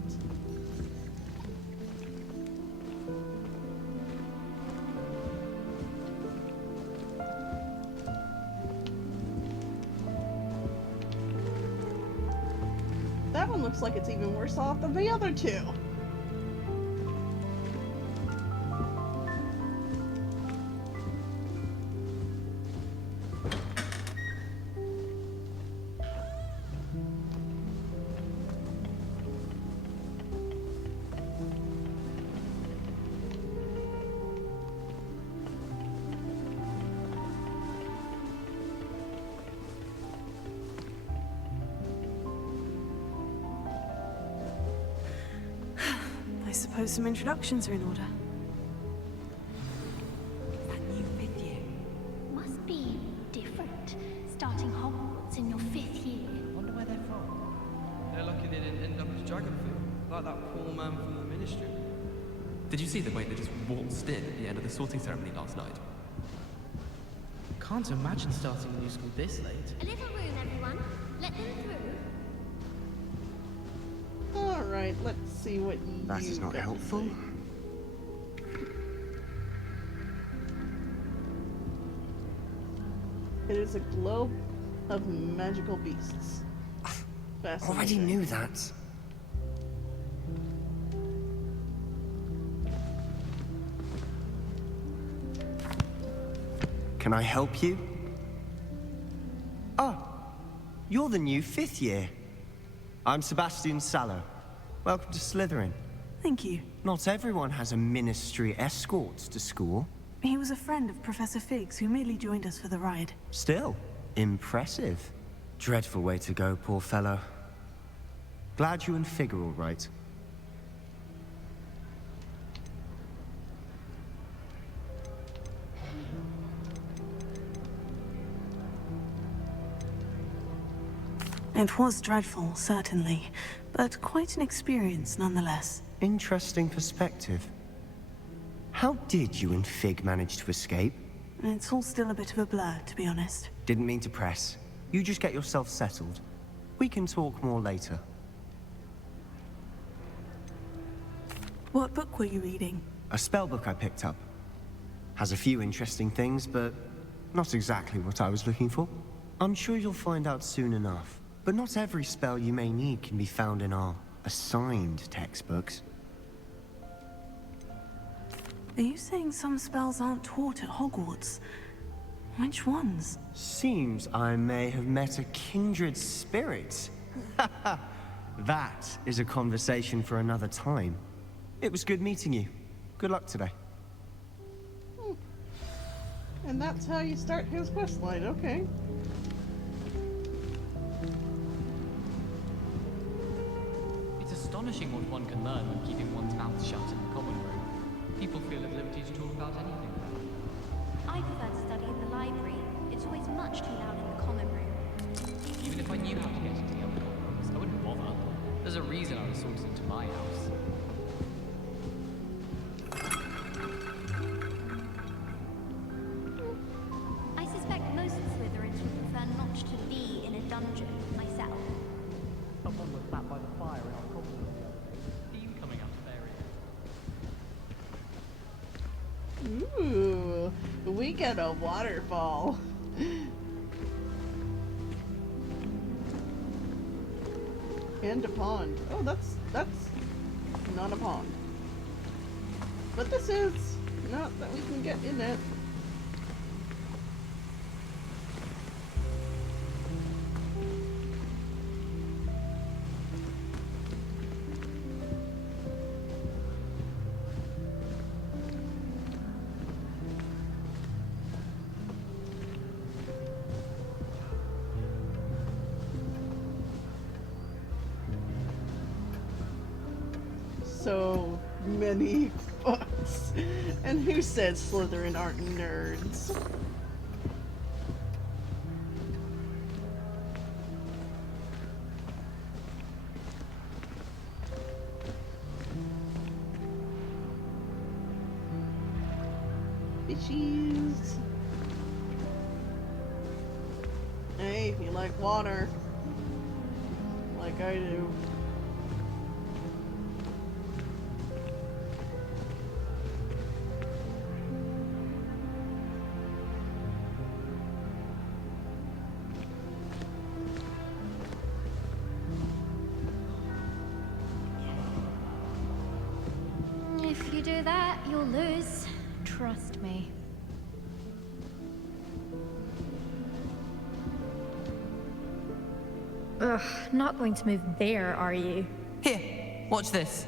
That one looks like it's even worse off than the other two. I suppose some introductions are in order. That new 5th year must be different. Starting Hogwarts in your 5th year. Wonder where they're from. They're lucky they didn't end up as Dragonfield, like that poor man from the Ministry. Did you see the way they just waltzed in at the end of the sorting ceremony last night? Can't imagine starting a new school this late. A little room, everyone. Let them through. Alright, let's see what you That is not got to helpful. say. It is a globe of magical beasts. Fascinating. Already knew that. Can I help you? Oh, you're the new 5th year. I'm Sebastian Sallow. Welcome to Slytherin. Thank you. Not everyone has a ministry escort to school. He was a friend of Professor Fig's who merely joined us for the ride. Still, impressive. Dreadful way to go, poor fellow. Glad you and Fig are all right. It was dreadful, certainly, but quite an experience nonetheless. Interesting perspective. How did you and Fig manage to escape? It's all still a bit of a blur, to be honest. Didn't mean to press. You just get yourself settled. We can talk more later. What book were you reading? A spell book I picked up. Has a few interesting things, but not exactly what I was looking for. I'm sure you'll find out soon enough. But not every spell you may need can be found in our assigned textbooks. Are you saying some spells aren't taught at Hogwarts? Which ones? Seems I may have met a kindred spirit. That is a conversation for another time. It was good meeting you. Good luck today. And that's how you start his questline, okay. It's astonishing astonishing what one can learn when keeping one's mouth shut in the common room. People feel at liberty to talk about anything. I prefer to study in the library. It's always much too loud in the common room. Even if I knew how to get into the other common rooms, I wouldn't bother. There's a reason I was sorted into my house. I suspect most Slytherins would prefer not to be in a dungeon myself. Someone was sat by the fire in our common room the other day. Steam coming out of their ears. Ooh, we get a waterfall. And a pond. Oh, that's not a pond. But this is not that we can get in it. So many books. And who says Slytherin aren't nerds? Fishies. Hey, if you like water, like I do. If you do that, you'll lose. Trust me. Ugh, not going to move there, are you? Here, watch this.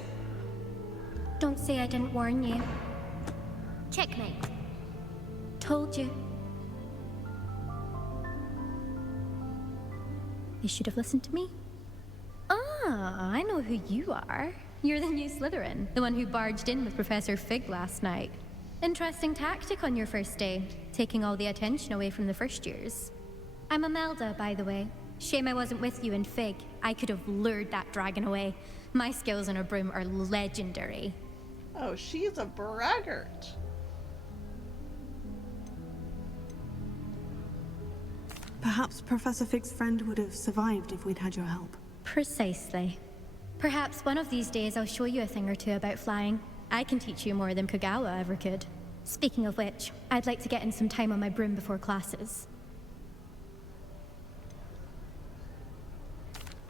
Don't say I didn't warn you. Checkmate. Told you. You should have listened to me. Ah, I know who you are. You're the new Slytherin, the one who barged in with Professor Fig last night. Interesting tactic on your first day, taking all the attention away from the first years. I'm Imelda, by the way. Shame I wasn't with you in Fig. I could have lured that dragon away. My skills on a broom are legendary. Oh, she's a braggart. Perhaps Professor Fig's friend would have survived if we'd had your help. Precisely. Perhaps one of these days I'll show you a thing or two about flying. I can teach you more than Kagawa ever could. Speaking of which, I'd like to get in some time on my broom before classes.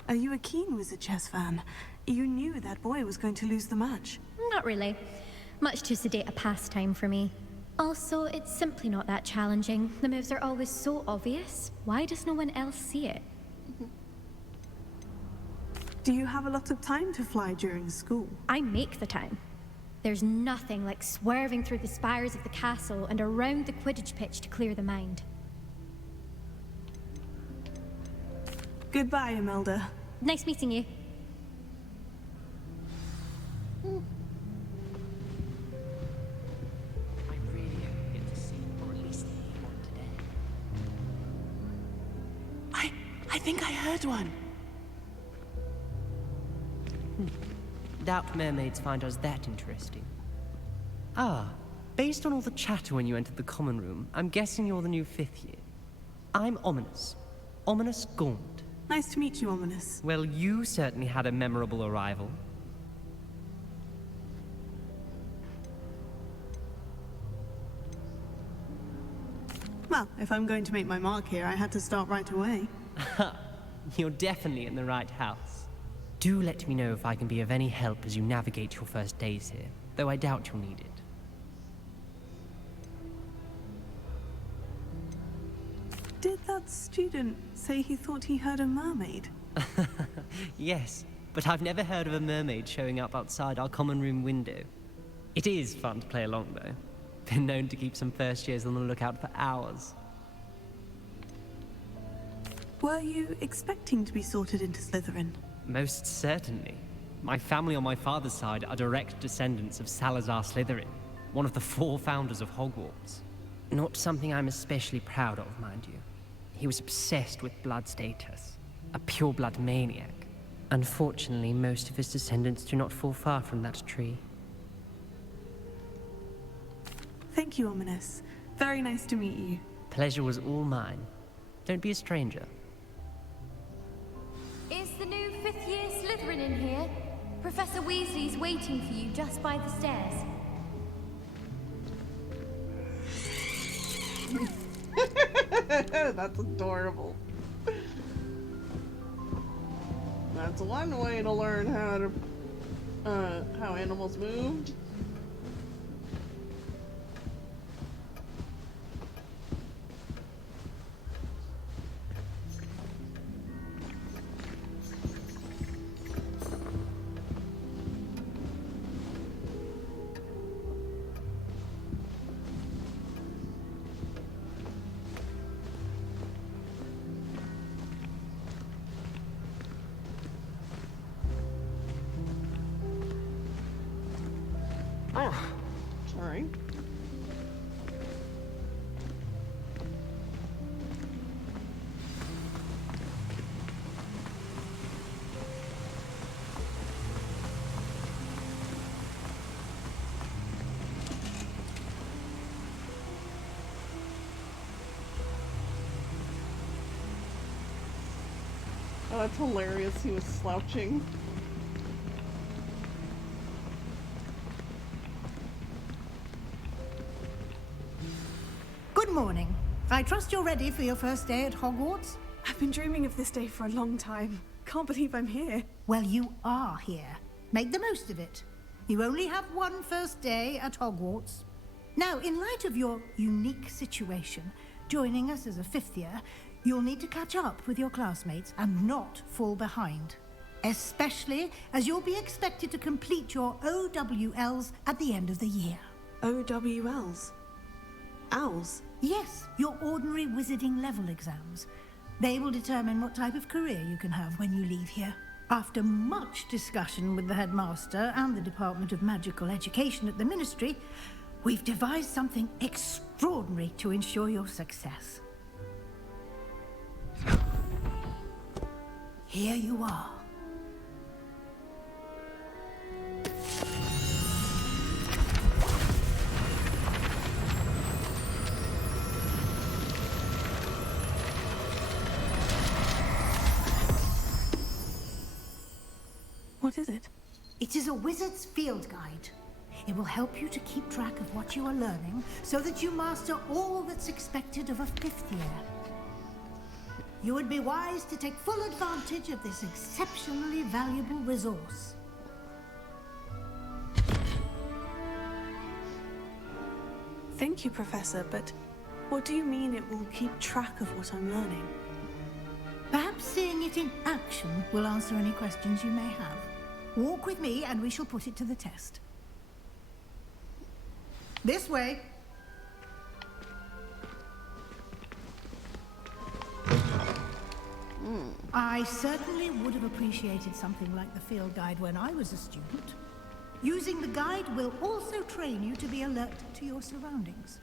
Are you a keen Wizard chess fan? You knew that boy was going to lose the match. Not really. Much too sedate a pastime for me. Also, it's simply not that challenging. The moves are always so obvious. Why does no one else see it? Do you have a lot of time to fly during school? I make the time. There's nothing like swerving through the spires of the castle and around the Quidditch pitch to clear the mind. Goodbye, Imelda. Nice meeting you. I really hope we get to see, or at least hear one today. I think I heard one. Doubt mermaids find us that interesting. Ah, based on all the chatter when you entered the common room, I'm guessing you're the new 5th year. I'm Ominous. Ominous Gaunt. Nice to meet you, Ominous. Well, you certainly had a memorable arrival. Well, if I'm going to make my mark here, I had to start right away. You're definitely in the right house. Do let me know if I can be of any help as you navigate your first days here, though I doubt you'll need it. Did that student say he thought he heard a mermaid? Yes, but I've never heard of a mermaid showing up outside our common room window. It is fun to play along, though. Been known to keep some first years on the lookout for hours. Were you expecting to be sorted into Slytherin? Most certainly. My family on my father's side are direct descendants of Salazar Slytherin, one of the 4 founders of Hogwarts. Not something I'm especially proud of, mind you. He was obsessed with blood status, a pure-blood maniac. Unfortunately, most of his descendants do not fall far from that tree. Thank you, Ominous. Very nice to meet you. Pleasure was all mine. Don't be a stranger. Is the new 5th year Slytherin in here? Professor Weasley's waiting for you just by the stairs. That's adorable. That's one way to learn how animals move. Sorry. Oh, that's hilarious. He was slouching. Good morning. I trust you're ready for your first day at Hogwarts? I've been dreaming of this day for a long time. Can't believe I'm here. Well, you are here. Make the most of it. You only have one first day at Hogwarts. Now, in light of your unique situation, joining us as a 5th year, you'll need to catch up with your classmates and not fall behind. Especially as you'll be expected to complete your OWLs at the end of the year. OWLs? Owls? Yes, your ordinary wizarding level exams. They will determine what type of career you can have when you leave here. After much discussion with the headmaster and the Department of Magical Education at the Ministry, we've devised something extraordinary to ensure your success. Here you are. What is it? It is a wizard's field guide. It will help you to keep track of what you are learning so that you master all that's expected of a 5th year. You would be wise to take full advantage of this exceptionally valuable resource. Thank you, Professor, but what do you mean it will keep track of what I'm learning? Perhaps seeing it in action will answer any questions you may have. Walk with me and we shall put it to the test. This way. I certainly would have appreciated something like the field guide when I was a student. Using the guide will also train you to be alert to your surroundings.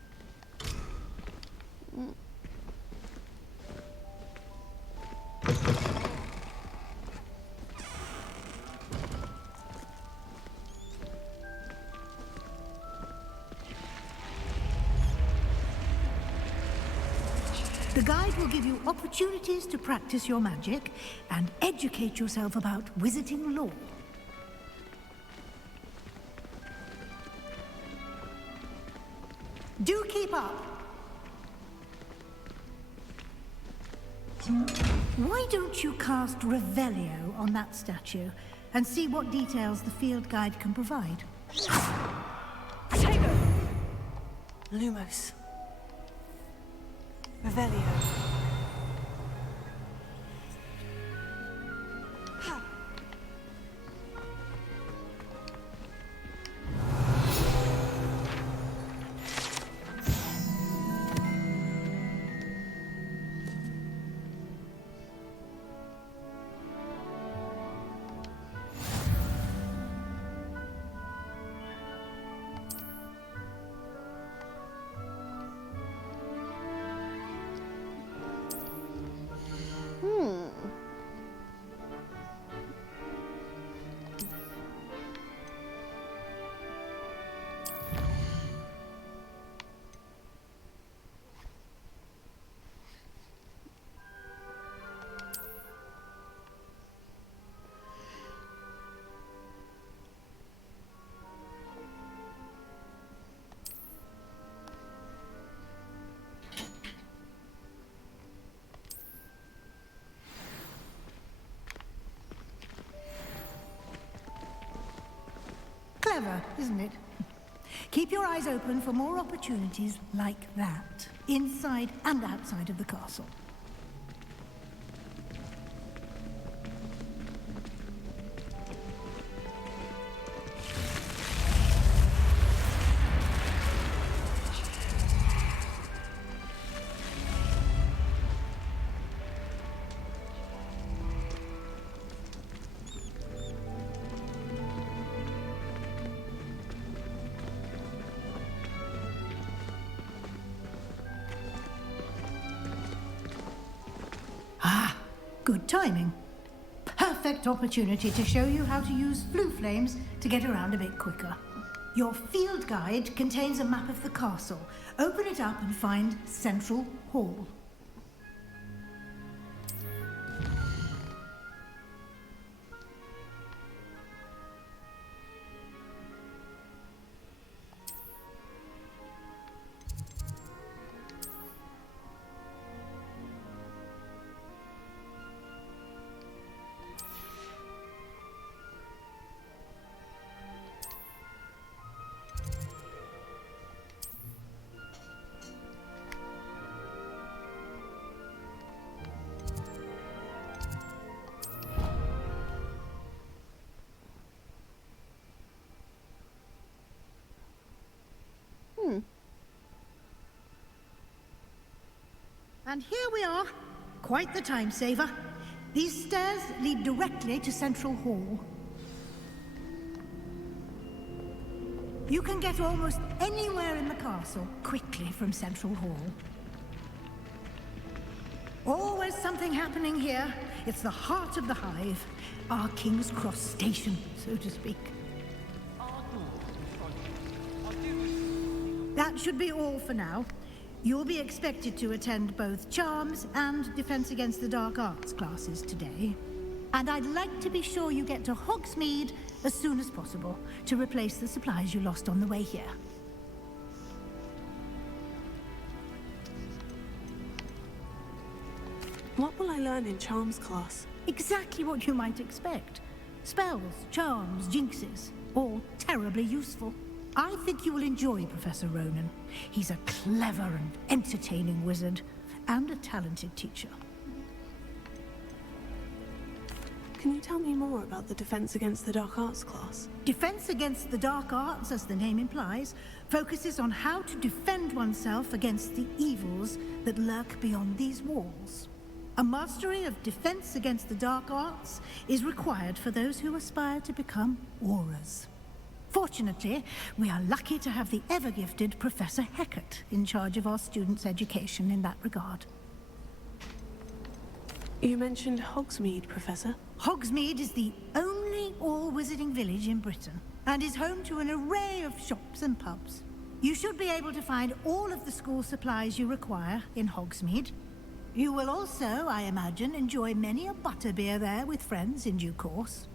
The guide will give you opportunities to practice your magic and educate yourself about wizarding lore. Do keep up. Why don't you cast Revelio on that statue and see what details the field guide can provide? Protego! Lumos. Revelio. Clever, isn't it? Keep your eyes open for more opportunities like that, inside and outside of the castle. Good timing. Perfect opportunity to show you how to use flue flames to get around a bit quicker. Your field guide contains a map of the castle. Open it up and find Central Hall. And here we are. Quite the time saver. These stairs lead directly to Central Hall. You can get almost anywhere in the castle quickly from Central Hall. Always something happening here. It's the heart of the hive. Our King's Cross station, so to speak. That should be all for now. You'll be expected to attend both Charms and Defense Against the Dark Arts classes today. And I'd like to be sure you get to Hogsmeade as soon as possible to replace the supplies you lost on the way here. What will I learn in Charms class? Exactly what you might expect. Spells, charms, jinxes, all terribly useful. I think you will enjoy Professor Ronan. He's a clever and entertaining wizard, and a talented teacher. Can you tell me more about the Defense Against the Dark Arts class? Defense Against the Dark Arts, as the name implies, focuses on how to defend oneself against the evils that lurk beyond these walls. A mastery of Defense Against the Dark Arts is required for those who aspire to become Aurors. Fortunately, we are lucky to have the ever-gifted Professor Hecat in charge of our students' education in that regard. You mentioned Hogsmeade, Professor. Hogsmeade is the only all-wizarding village in Britain, and is home to an array of shops and pubs. You should be able to find all of the school supplies you require in Hogsmeade. You will also, I imagine, enjoy many a butterbeer there with friends in due course.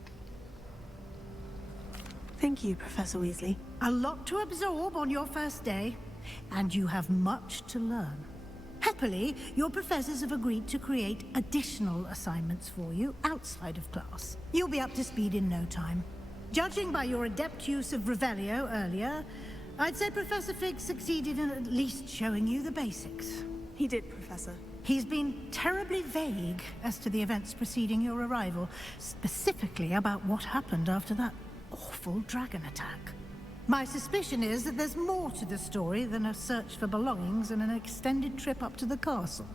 Thank you, Professor Weasley. A lot to absorb on your first day, and you have much to learn. Happily, your professors have agreed to create additional assignments for you outside of class. You'll be up to speed in no time. Judging by your adept use of Revelio earlier, I'd say Professor Fig succeeded in at least showing you the basics. He did, Professor. He's been terribly vague as to the events preceding your arrival, specifically about what happened after that awful dragon attack. My suspicion is that there's more to the story than a search for belongings and an extended trip up to the castle.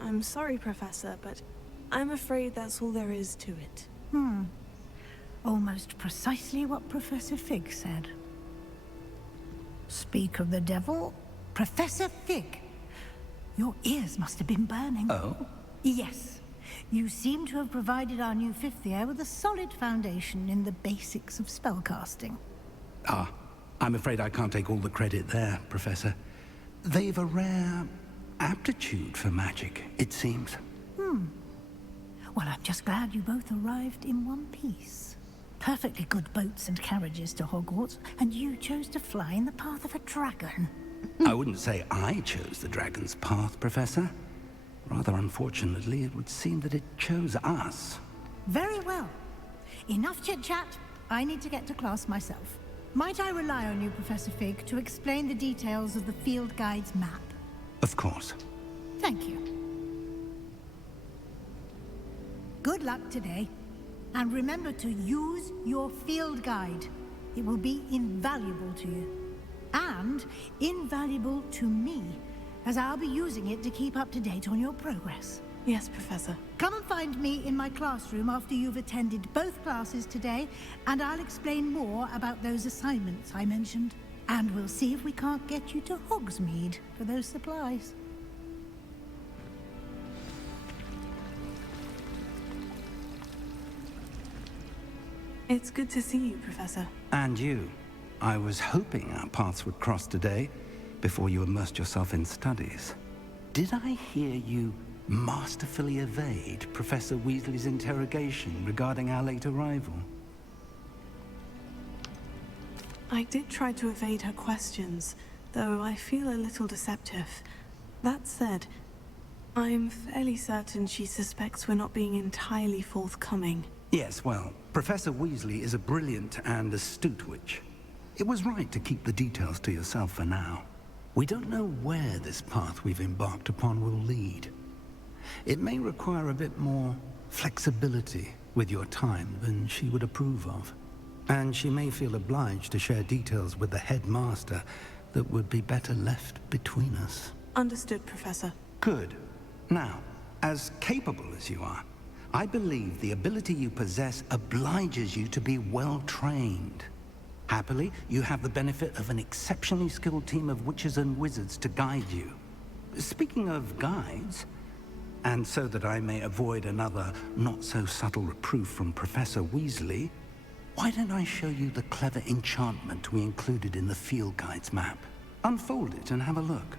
I'm sorry, Professor, but I'm afraid that's all there is to it. Almost precisely what Professor Fig said. Speak of the devil, Professor Fig. Your ears must have been burning. Oh? Yes. You seem to have provided our new fifth year with a solid foundation in the basics of spellcasting. Ah, I'm afraid I can't take all the credit there, Professor. They've a rare aptitude for magic, it seems. Well, I'm just glad you both arrived in one piece. perfectly good boats and carriages to Hogwarts, and you chose to fly in the path of a dragon. I wouldn't say I chose the dragon's path, Professor. Rather unfortunately, it would seem that it chose us. Very well. Enough chit-chat. I need to get to class myself. Might I rely on you, Professor Fig, to explain the details of the field guide's map? Of course. Thank you. Good luck today. And remember to use your field guide. It will be invaluable to you. And invaluable to me, as I'll be using it to keep up to date on your progress. Yes, Professor. Come and find me in my classroom after you've attended both classes today, and I'll explain more about those assignments I mentioned. And we'll see if we can't get you to Hogsmeade for those supplies. It's good to see you, Professor. And you. I was hoping our paths would cross today, before you immersed yourself in studies. Did I hear you masterfully evade Professor Weasley's interrogation regarding our late arrival? I did try to evade her questions, though I feel a little deceptive. That said, I'm fairly certain she suspects we're not being entirely forthcoming. Yes, well, Professor Weasley is a brilliant and astute witch. It was right to keep the details to yourself for now. We don't know where this path we've embarked upon will lead. It may require a bit more flexibility with your time than she would approve of. And she may feel obliged to share details with the headmaster that would be better left between us. Understood, Professor. Good. Now, as capable as you are, I believe the ability you possess obliges you to be well trained. Happily, you have the benefit of an exceptionally skilled team of witches and wizards to guide you. Speaking of guides, and so that I may avoid another not-so-subtle reproof from Professor Weasley, why don't I show you the clever enchantment we included in the field guide's map? Unfold it and have a look.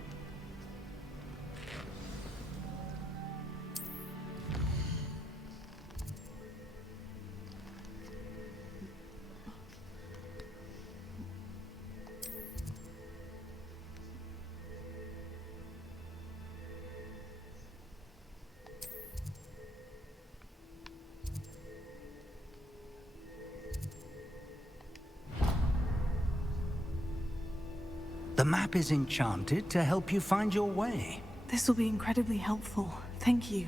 The map is enchanted to help you find your way. This will be incredibly helpful. Thank you.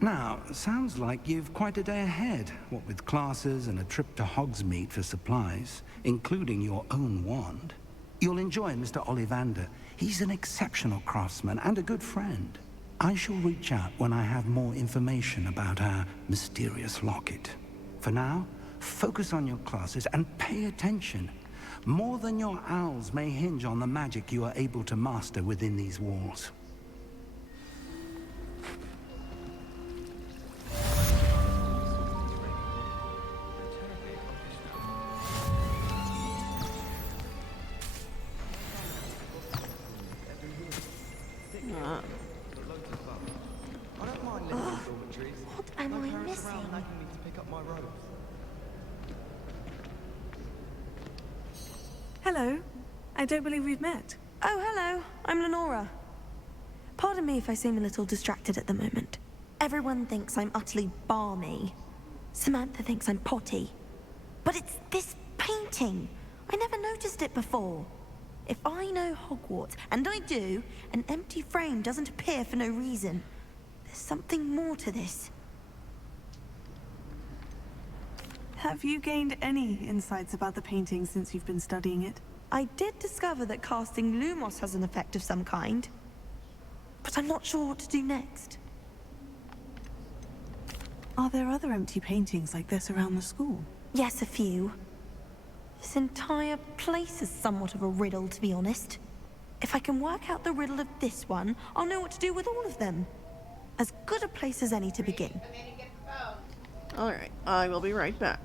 Now, sounds like you've quite a day ahead, what with classes and a trip to Hogsmeade for supplies, including your own wand. You'll enjoy Mr. Ollivander. He's an exceptional craftsman and a good friend. I shall reach out when I have more information about our mysterious locket. For now, focus on your classes and pay attention. More than your owls may hinge on the magic you are able to master within these walls. What am I missing? Hello. I don't believe we've met. Oh, hello. I'm Lenora. Pardon me if I seem a little distracted at the moment. Everyone thinks I'm utterly balmy. Samantha thinks I'm potty. But it's this painting. I never noticed it before. If I know Hogwarts, and I do, an empty frame doesn't appear for no reason. There's something more to this. Have you gained any insights about the painting since you've been studying it? I did discover that casting Lumos has an effect of some kind. But I'm not sure what to do next. Are there other empty paintings like this around the school? Yes, a few. This entire place is somewhat of a riddle, to be honest. If I can work out the riddle of this one, I'll know what to do with all of them. As good a place as any to begin. Alright, I will be right back.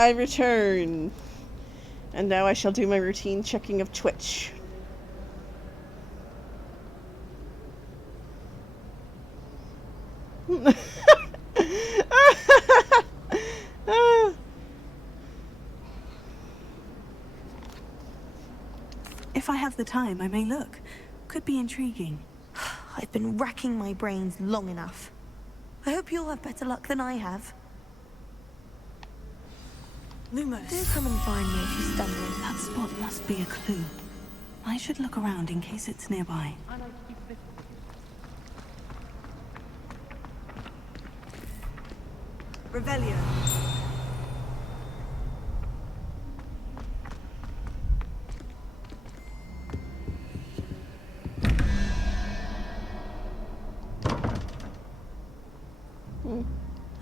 I return. And now I shall do my routine checking of Twitch. If I have the time, I may look. Could be intriguing. I've been racking my brains long enough. I hope you'll have better luck than I have. Lumos. Do come and find me if you stumble. That spot must be a clue. I should look around in case it's nearby. Revelio.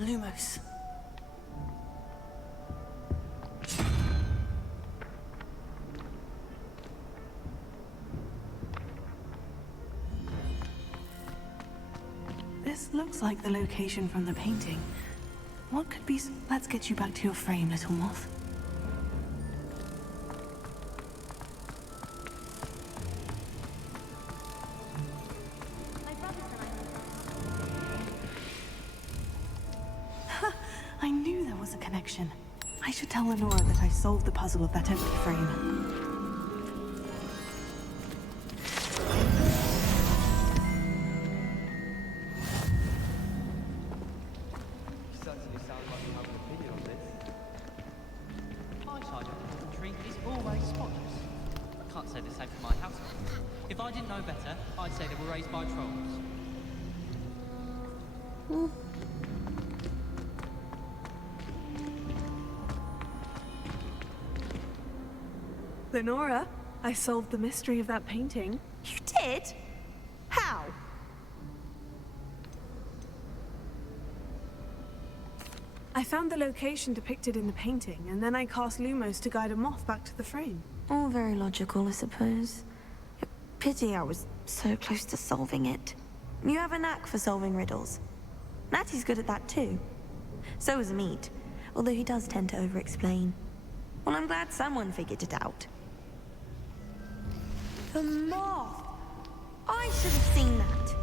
Lumos. This looks like the location from the painting. What could be... Let's get you back to your frame, little moth. I knew there was a connection. I should tell Lenora that I solved the puzzle of that empty frame. If I didn't know better, I'd say they were raised by trolls. Lenora, I solved the mystery of that painting. You did? How? I found the location depicted in the painting, and then I cast Lumos to guide a moth back to the frame. All very logical, I suppose. Pity I was so close to solving it. You have a knack for solving riddles. Natty's good at that too. So is Meat, although he does tend to over-explain. Well, I'm glad someone figured it out. The moth! I should have seen that.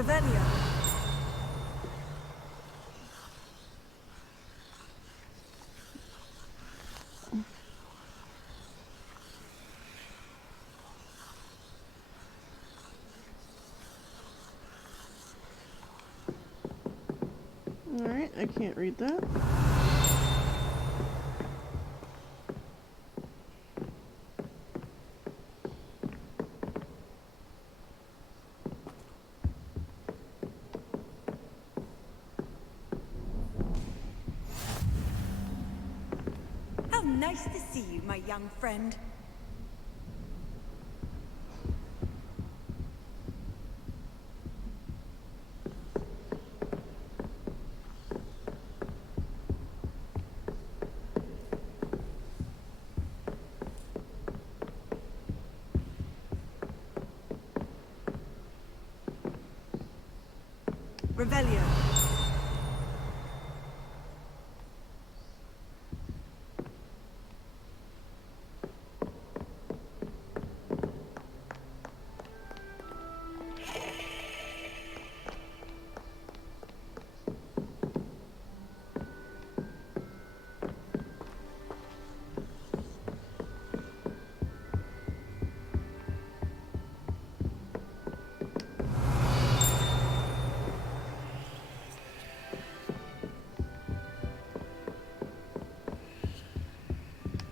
Revelio. Alright, I can't read that. How nice to see you, my young friend. Revelio.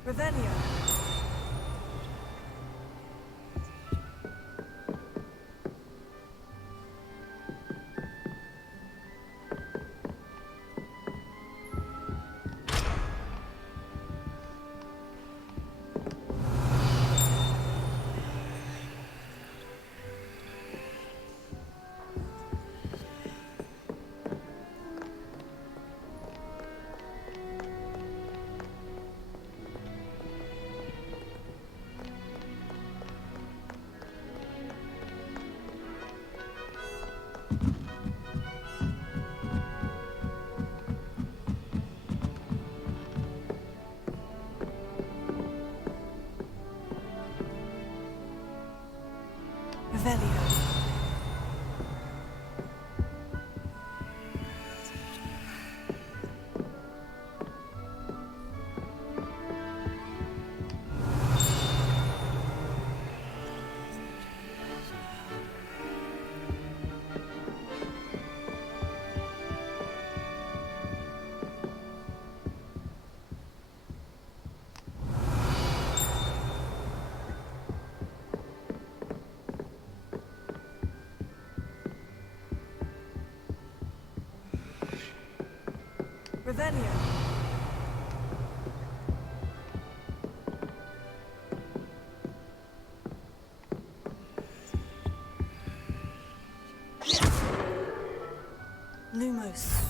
Revelio. Revelio. Revelio. Lumos.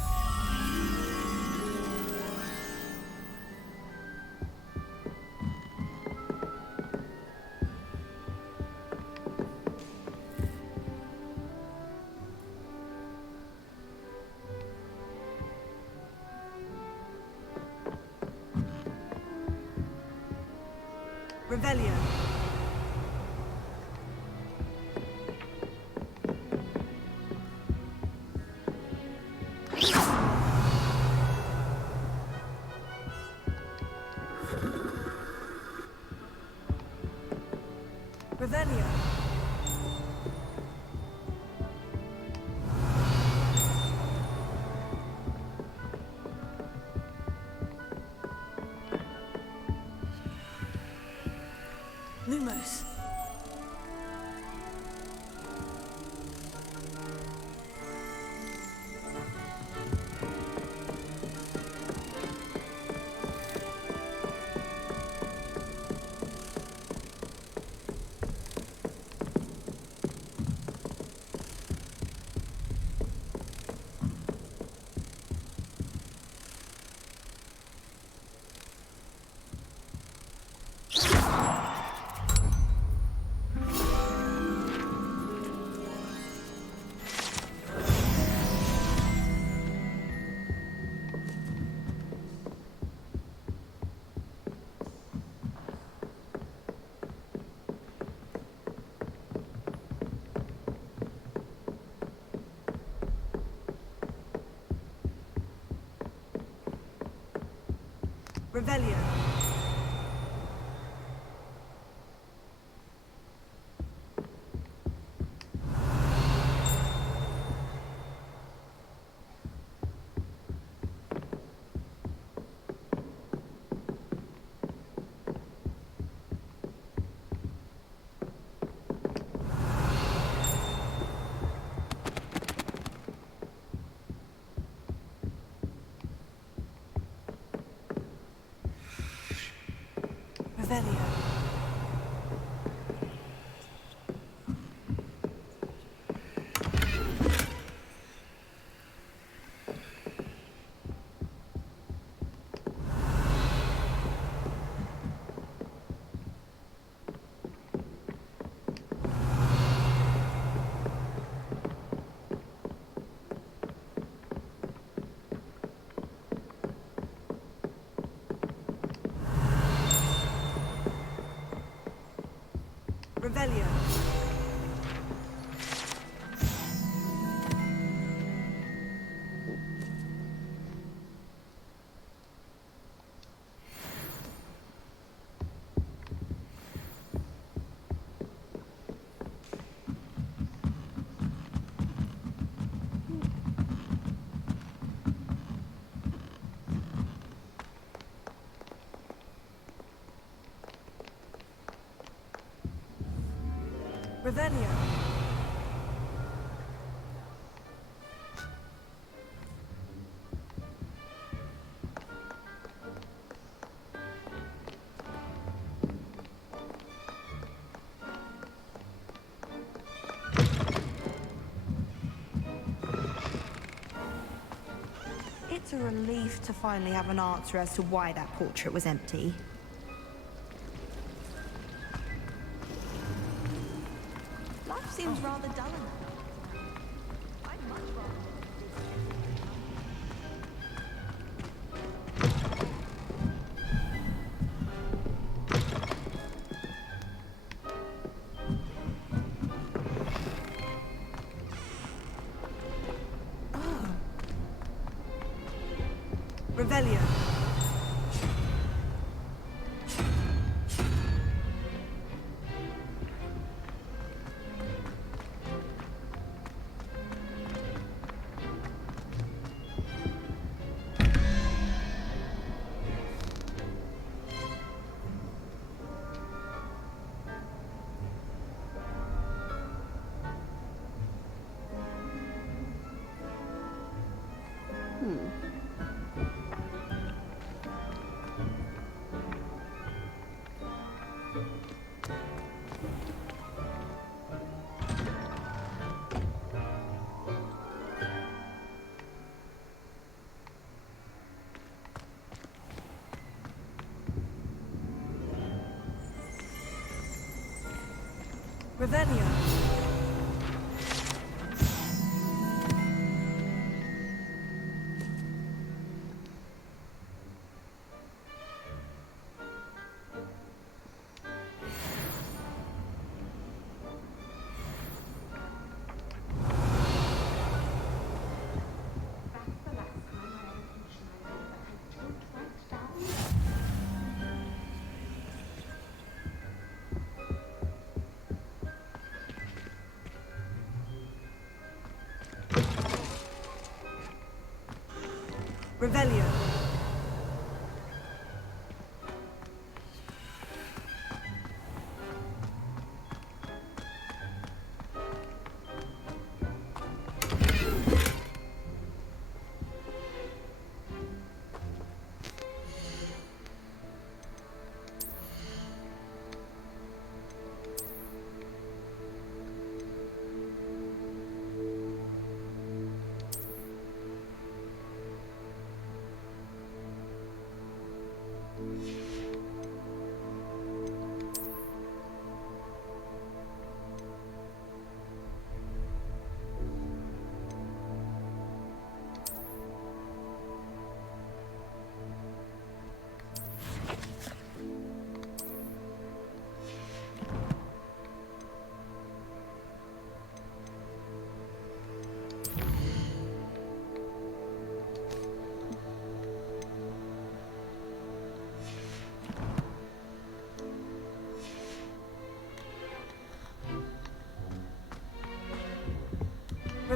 Revelio. Revelio. Lumos. Revelio. Revelio. Revelio. Revelio. It's a relief to finally have an answer as to why that portrait was empty. Life seems rather dull enough. I'd much rather... Revelio. Revelio. Revelio.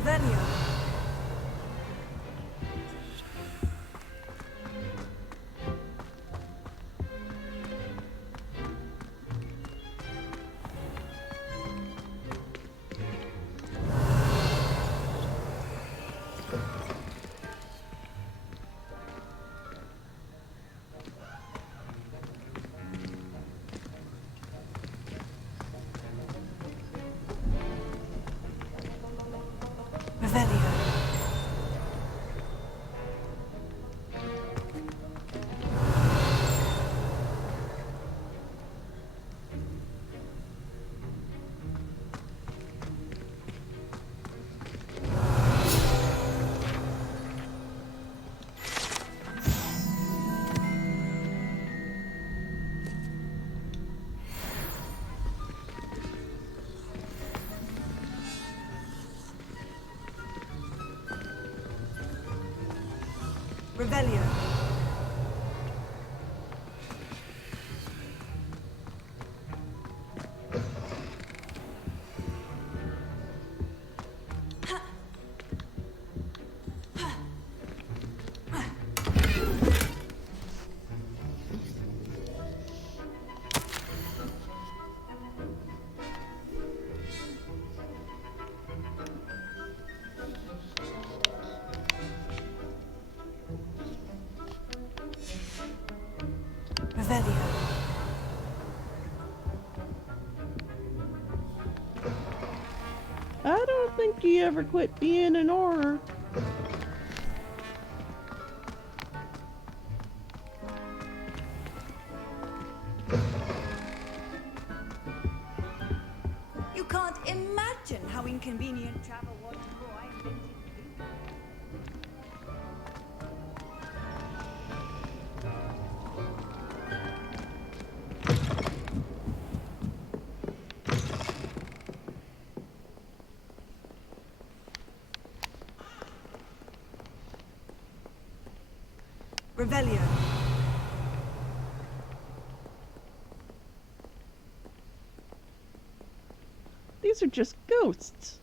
Revelio. Revelio. Revelio. Revelio. I don't think you ever quit being an Auror. You can't imagine how inconvenient travel was before I invented you. Revelio. These are just ghosts.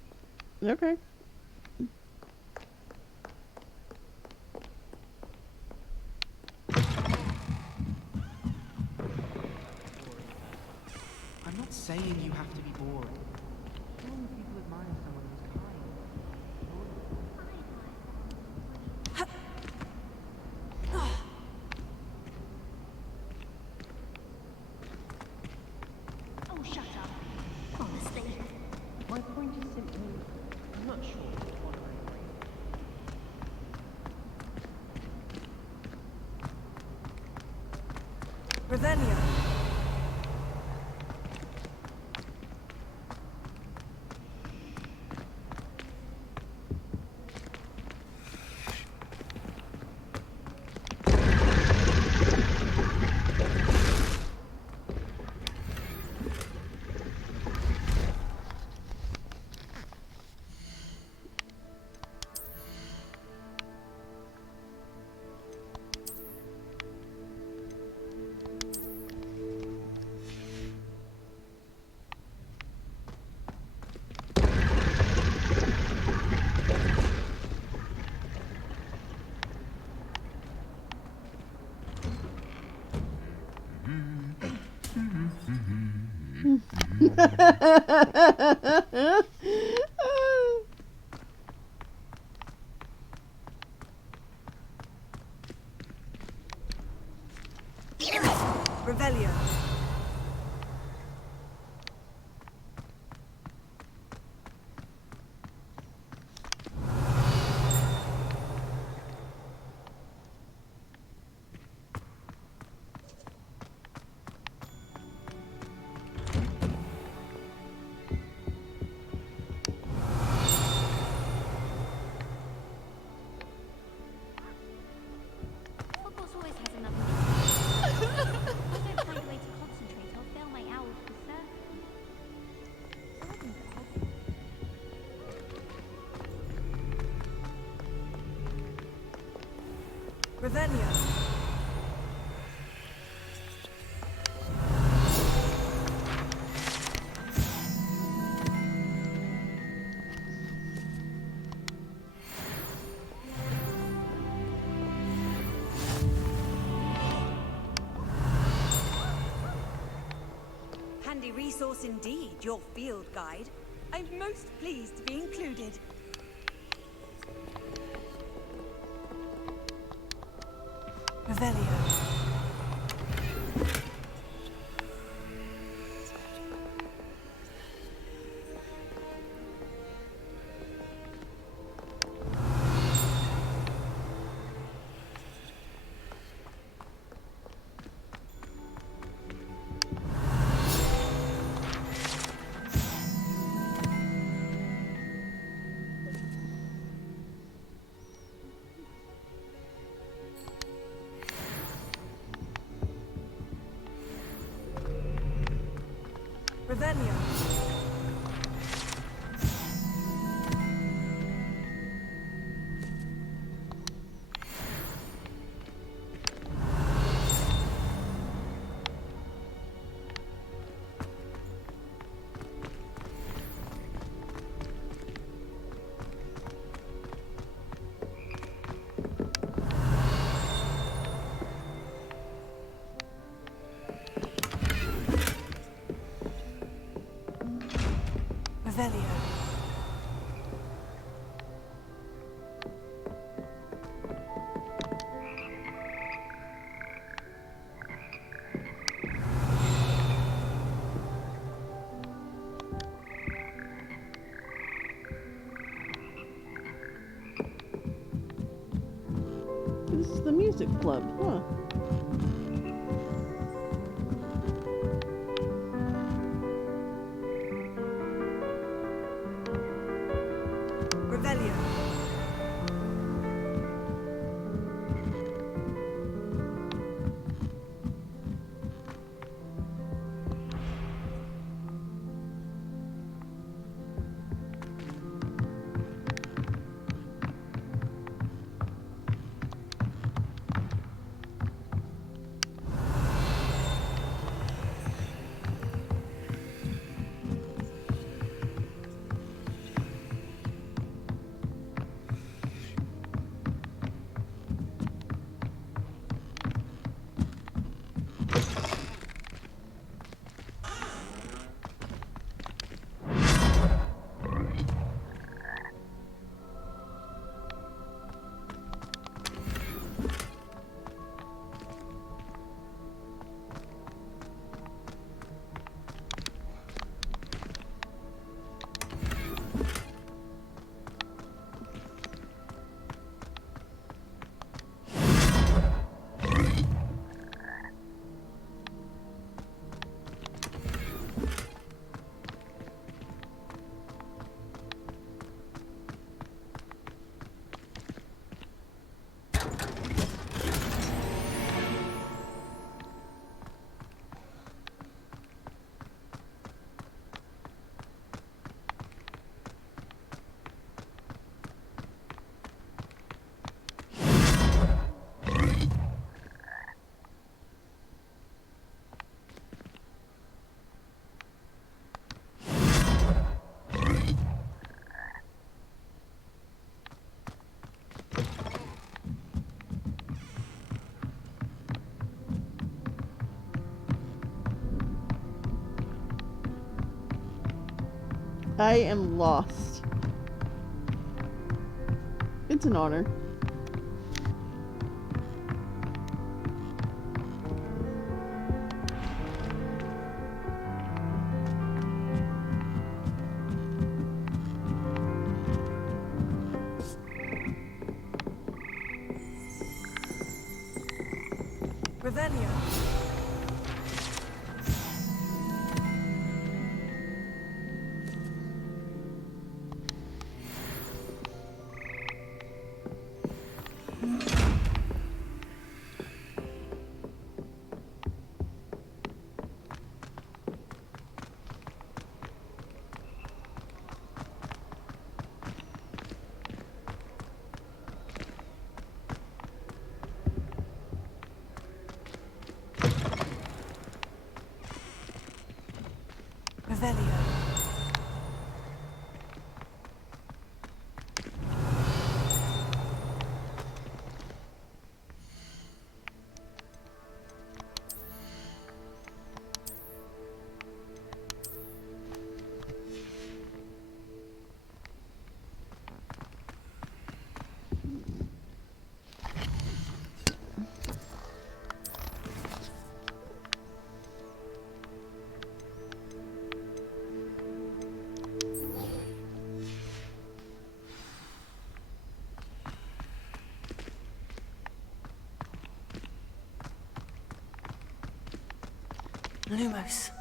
Okay. I'm not saying you have to be bored. Normal people admire someone who's kind. Oh, shut up. Honestly. My point is simply, I'm not sure what I agree. Revelio. Revelio. Hogwarts always has another If I don't find a way to concentrate, I'll fail my hours for certain. Revelio. Handy resource indeed, your field guide. I'm most pleased to be included. Revelio. Revelio. Revelio. This is the music club, huh? Revelio. I am lost. It's an honor. Revelio. Revelio. Lumos.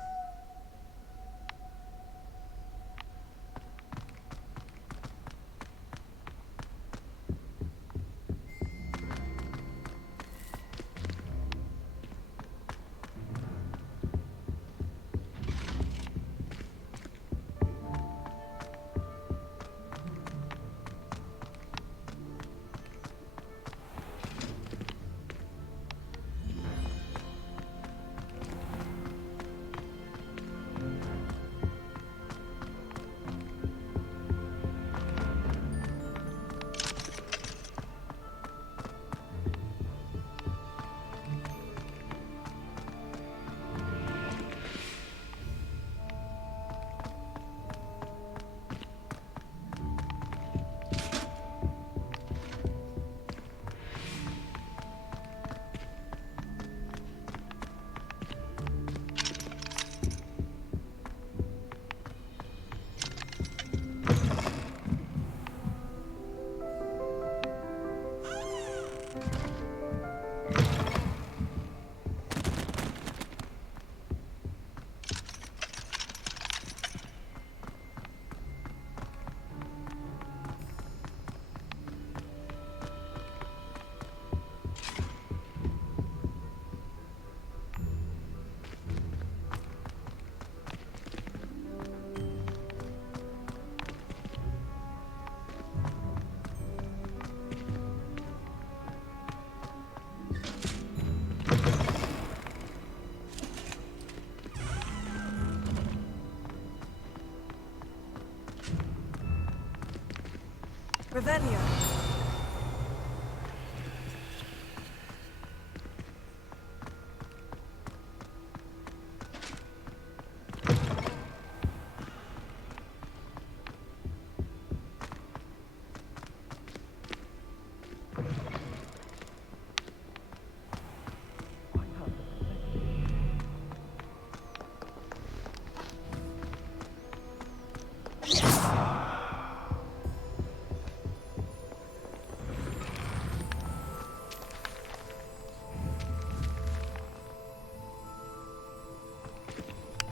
Revelio.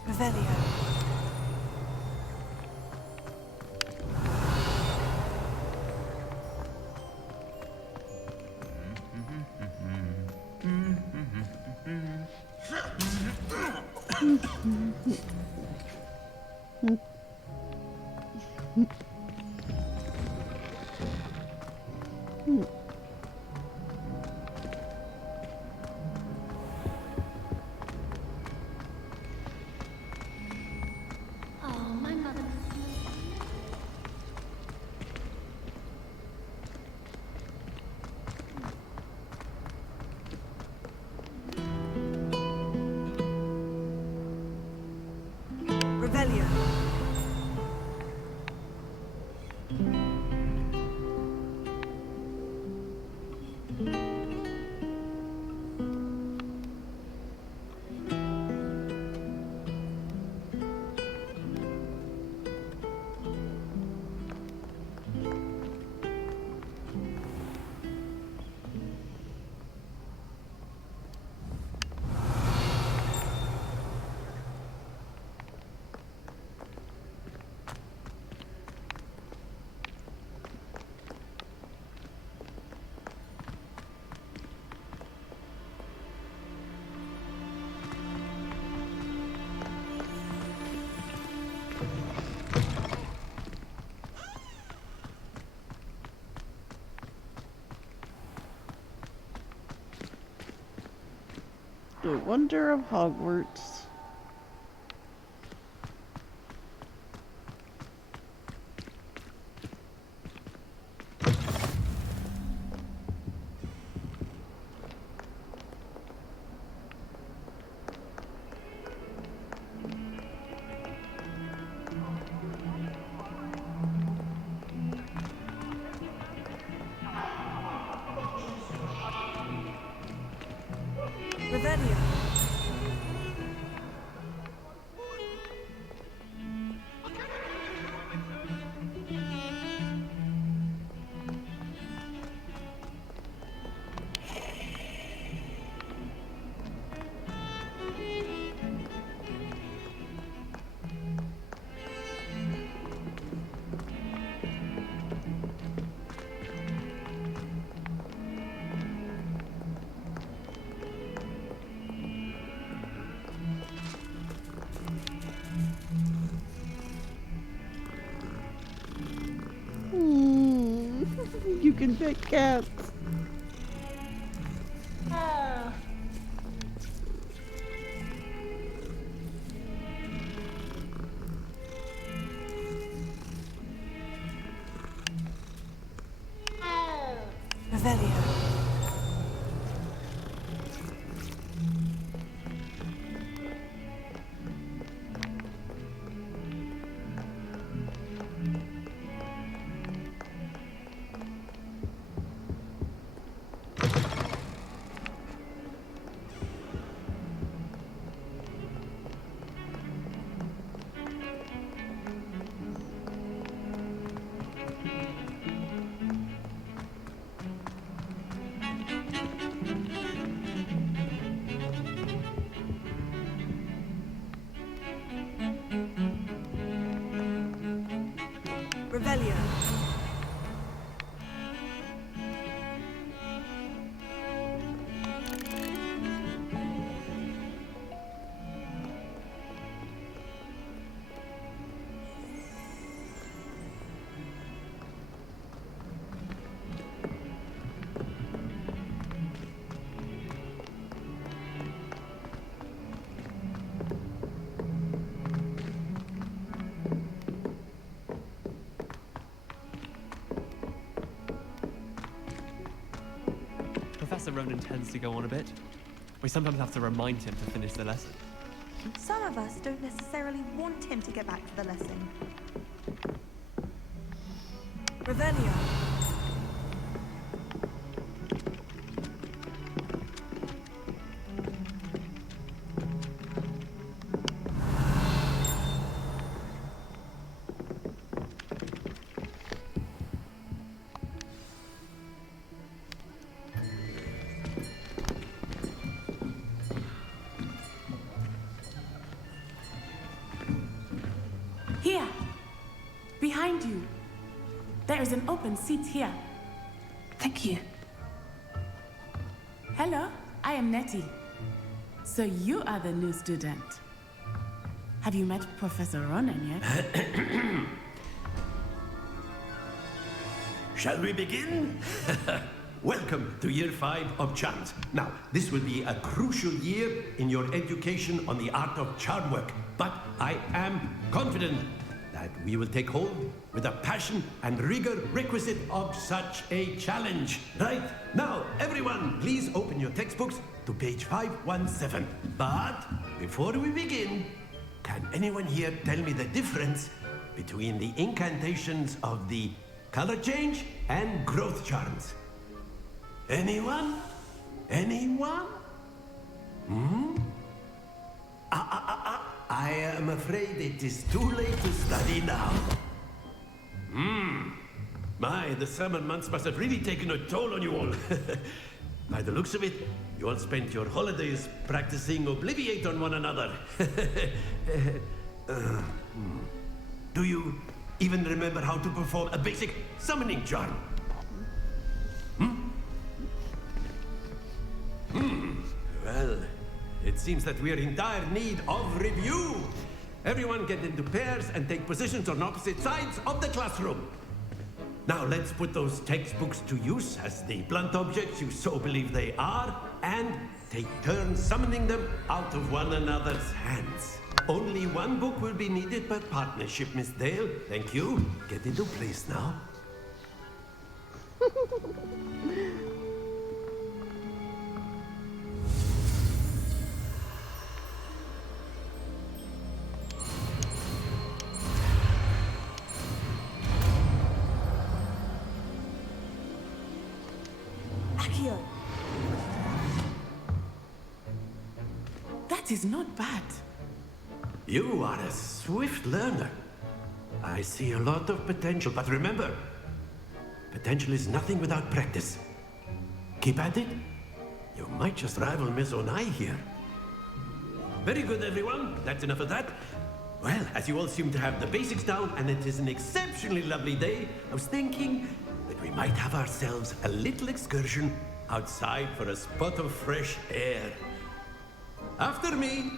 Revelio. Revelio. The Wonder of Hogwarts. Revelio. You can pet cats. Revelio. Revelio. Professor Ronan tends to go on a bit. We sometimes have to remind him to finish the lesson. Some of us don't necessarily want him to get back to the lesson. Revelio. Here! Behind you! There is an open seat here. Thank you. Hello, I am Nettie. So you are the new student. Have you met Professor Ronan yet? Shall we begin? Welcome to Year 5 of Charms. Now, this will be a crucial year in your education on the art of charm work, but I am confident that we will take hold with the passion and rigor requisite of such a challenge. Right, now, everyone, please open your textbooks to page 517. But before we begin, can anyone here tell me the difference between the incantations of the color change and growth charms? Anyone? Anyone? I am afraid it is too late to study now. My, the summer months must have really taken a toll on you all. By the looks of it, you all spent your holidays practicing Obliviate on one another. Do you even remember how to perform a basic summoning charm? Well, it seems that we are in dire need of review. Everyone get into pairs and take positions on opposite sides of the classroom. Now let's put those textbooks to use as the blunt objects you so believe they are, and take turns summoning them out of one another's hands. Only one book will be needed per partnership, Miss Dale. Thank you. Get into place now. Accio. That is not bad. You are a swift learner. I see a lot of potential, but remember, potential is nothing without practice. Keep at it. You might just rival Miss Onai here. Very good, everyone. That's enough of that. Well, as you all seem to have the basics down, and it is an exceptionally lovely day, I was thinking that we might have ourselves a little excursion outside for a spot of fresh air. After me.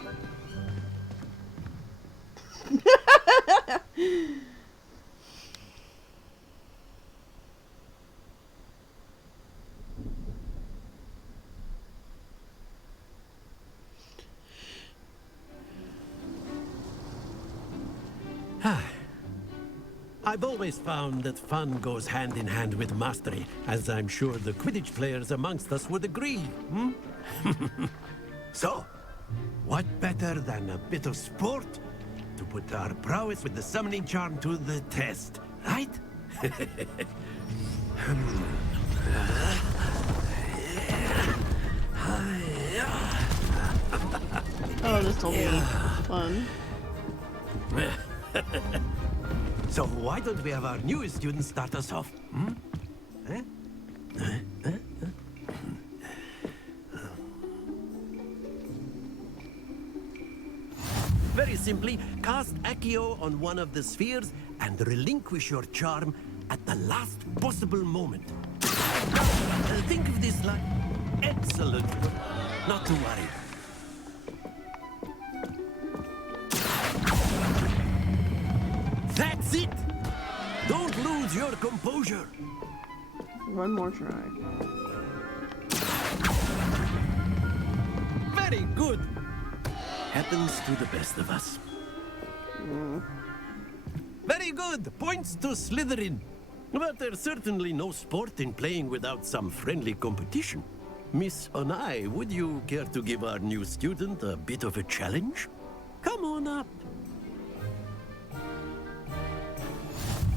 I've always found that fun goes hand in hand with mastery, as I'm sure the Quidditch players amongst us would agree, hmm? So, what better than a bit of sport to put our prowess with the summoning charm to the test, right? Oh, this will be fun. So why don't we have our newest student start us off? Hmm? Very simply, cast Accio on one of the spheres and relinquish your charm at the last possible moment. Think of this like... Excellent. Not to worry. That's it! Don't lose your composure. One more try. Very good. Happens to the best of us. Very good. Points to Slytherin. But there's certainly no sport in playing without some friendly competition. Miss Onai, would you care to give our new student a bit of a challenge? Come on up.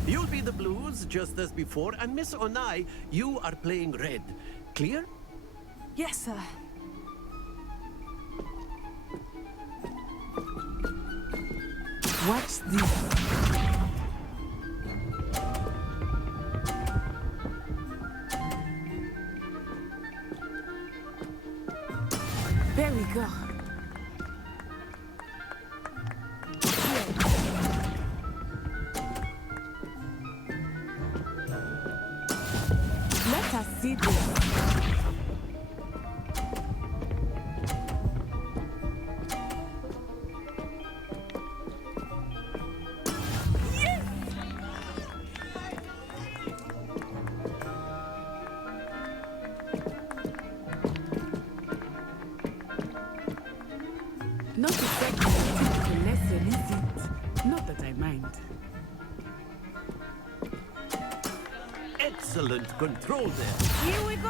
You'll be the blues, just as before, and Miss Onai, you are playing red. Clear? Yes, sir. Watch this. There we go. Let us see this. Not exactly a typical lesson, is it? Not that I mind. Excellent control there. Here we go.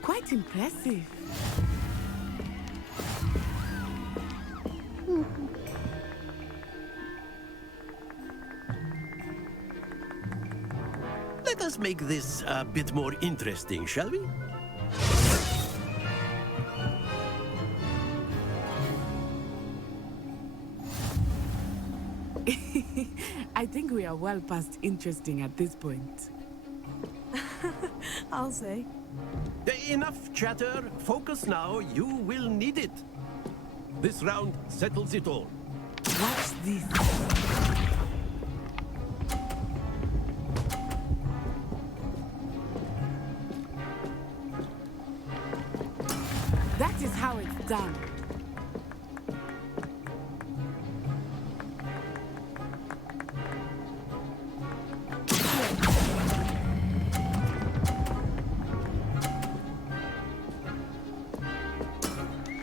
Quite impressive. Let us make this a bit more interesting, shall we? I think we are well past interesting at this point. I'll say. Enough chatter. Focus now. You will need it. This round settles it all. Watch this. That is how it's done.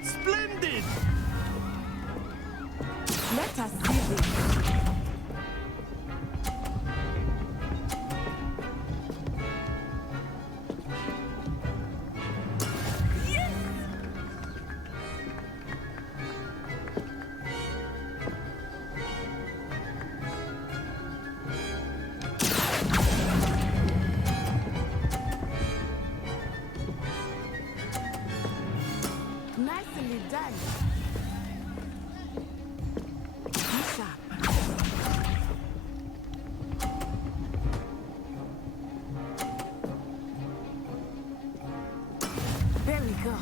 Splendid! Let us see this. Nicely done. Be sharp. There we go.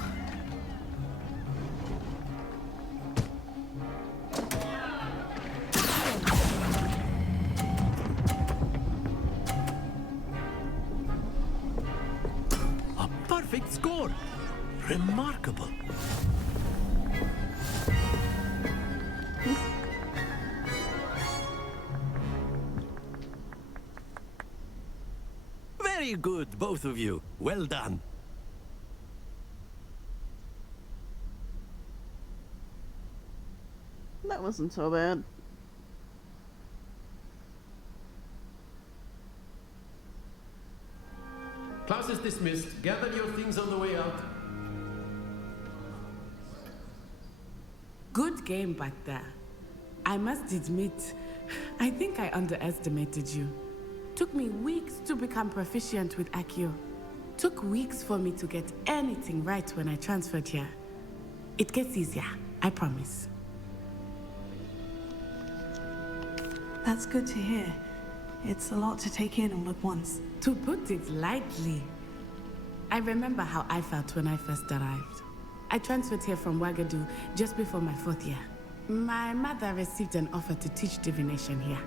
A perfect score. Remarkable. Very good, both of you. Well done. That wasn't so bad. Class is dismissed. Gather your things on the way out. Good game back there. I must admit, I think I underestimated you. Took me weeks to become proficient with Accio. Took weeks for me to get anything right when I transferred here. It gets easier, I promise. That's good to hear. It's a lot to take in all at once. To put it lightly, I remember how I felt when I first arrived. I transferred here from Wagadu just before my 4th year. My mother received an offer to teach divination here.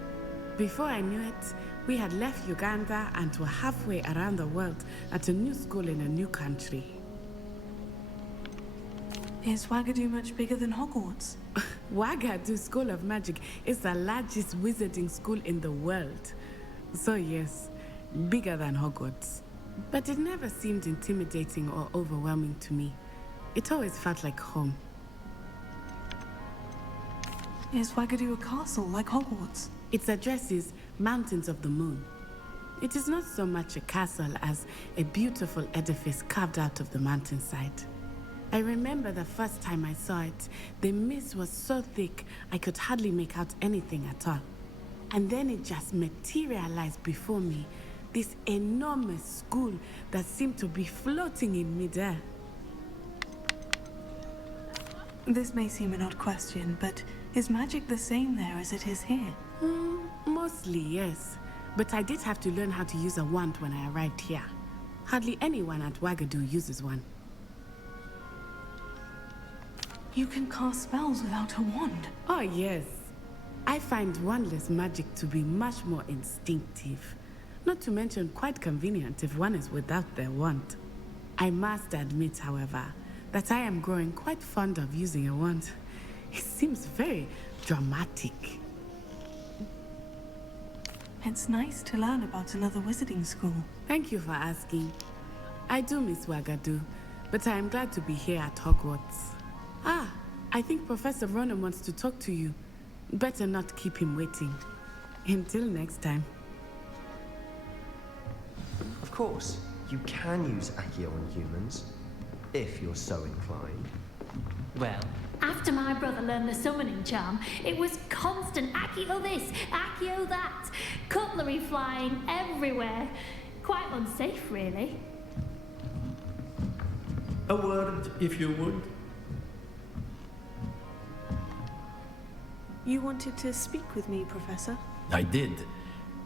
Before I knew it, we had left Uganda and were halfway around the world at a new school in a new country. Is Wagadu much bigger than Hogwarts? Wagadu School of Magic is the largest wizarding school in the world. So yes, bigger than Hogwarts. But it never seemed intimidating or overwhelming to me. It always felt like home. Is Wagadu a castle like Hogwarts? Its address is Mountains of the Moon. It is not so much a castle as a beautiful edifice carved out of the mountainside. I remember the first time I saw it, the mist was so thick I could hardly make out anything at all. And then it just materialized before me, this enormous school that seemed to be floating in midair. This may seem an odd question, but is magic the same there as it is here? Mostly, yes. But I did have to learn how to use a wand when I arrived here. Hardly anyone at Wagadu uses one. You can cast spells without a wand? Oh, yes. I find wandless magic to be much more instinctive. Not to mention quite convenient if one is without their wand. I must admit, however, that I am growing quite fond of using a wand. It seems very dramatic. It's nice to learn about another wizarding school. Thank you for asking. I do miss Wagadu, but I am glad to be here at Hogwarts. Ah, I think Professor Ronan wants to talk to you. Better not keep him waiting. Until next time. Of course, you can use Accio on humans, if you're so inclined. Well, after my brother learned the summoning charm, it was constant Accio this, Accio that, cutlery flying everywhere. Quite unsafe, really. A word, if you would. You wanted to speak with me, Professor? I did.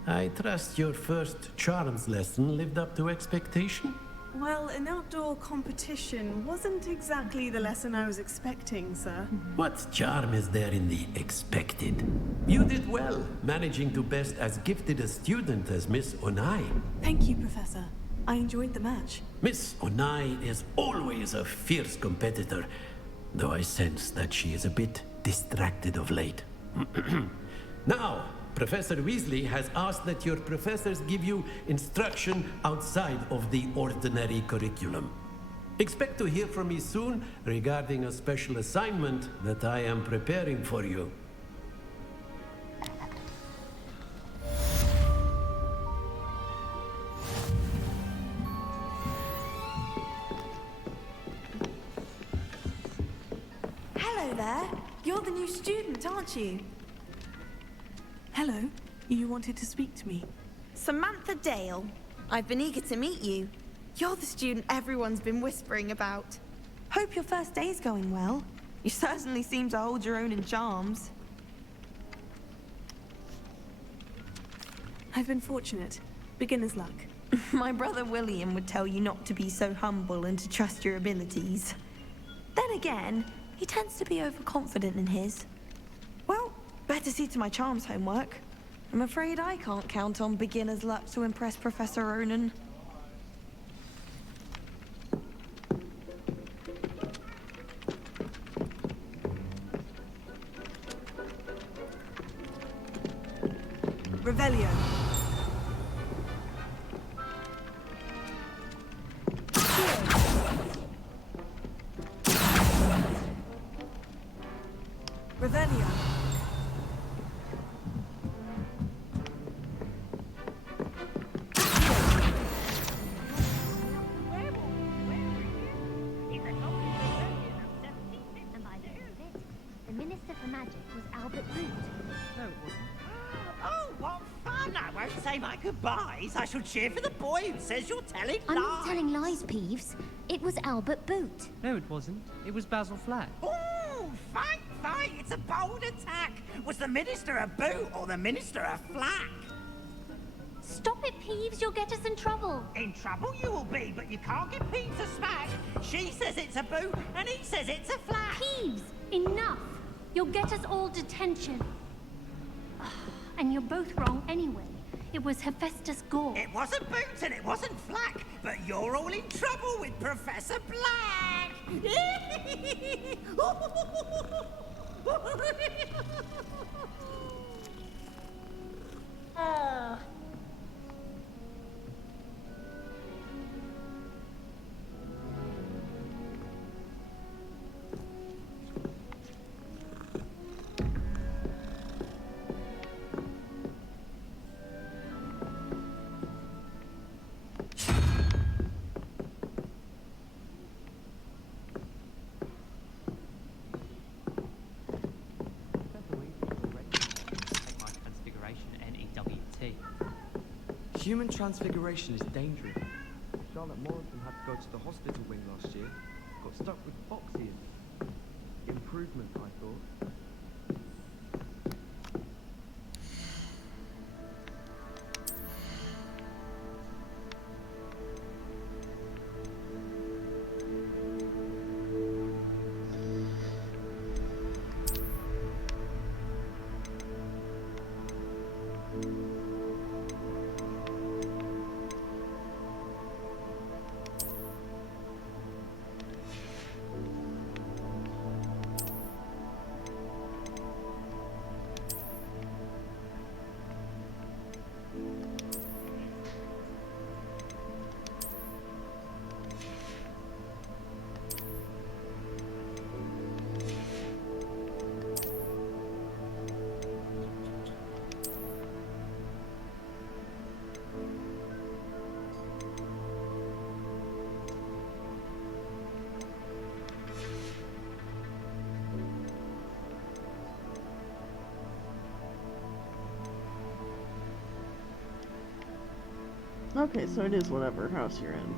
I trust your first charms lesson lived up to expectation? Well, an outdoor competition wasn't exactly the lesson I was expecting, sir. What charm is there in the expected? You did well, managing to best as gifted a student as Miss Onai. Thank you, Professor. I enjoyed the match. Miss Onai is always a fierce competitor, though I sense that she is a bit distracted of late. Now, Professor Weasley has asked that your professors give you instruction outside of the ordinary curriculum. Expect to hear from me soon regarding a special assignment that I am preparing for you. Hello there. You're the new student, aren't you? Hello. You wanted to speak to me? Samantha Dale. I've been eager to meet you. You're the student everyone's been whispering about. Hope your first day's going well. You certainly seem to hold your own in charms. I've been fortunate. Beginner's luck. My brother William would tell you not to be so humble and to trust your abilities. Then again, he tends to be overconfident in his. Well, better see to my charms homework. I'm afraid I can't count on beginner's luck to impress Professor Ronan. Revelio. Revelio. The Minister for Magic was Albert Boot. No, it wasn't. Oh, what fun! I won't say my goodbyes. I shall cheer for the boy who says you're telling I'm lies. not telling lies, Peeves. It was Albert Boot. No, it wasn't. It was Basil Flack. Ooh, fight! It's a bold attack. Was the Minister a boot or the Minister a flack? Stop it, Peeves. You'll get us in trouble. In trouble you will be, but you can't give Peeves a smack. She says it's a boot, and he says it's a flack. Peeves, enough. You'll get us all detention. And you're both wrong anyway. It was Hephaestus Gore. It wasn't boot and it wasn't flack, but you're all in trouble with Professor Black. Human transfiguration is dangerous. Charlotte Morrison had to go to the hospital wing last year. Got stuck with fox ears. Improvement, I thought. Okay, so it is whatever house you're in.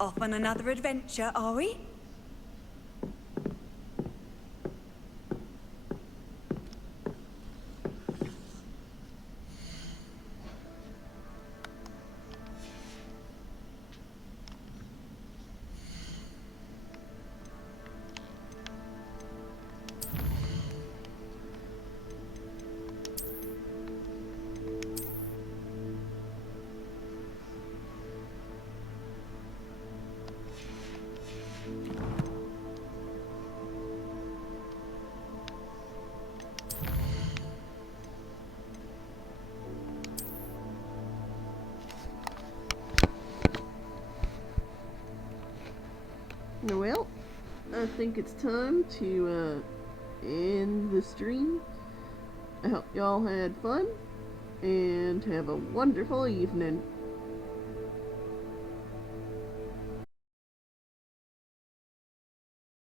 Off on another adventure, are we? Well, I think it's time to end the stream. I hope y'all had fun and have a wonderful evening.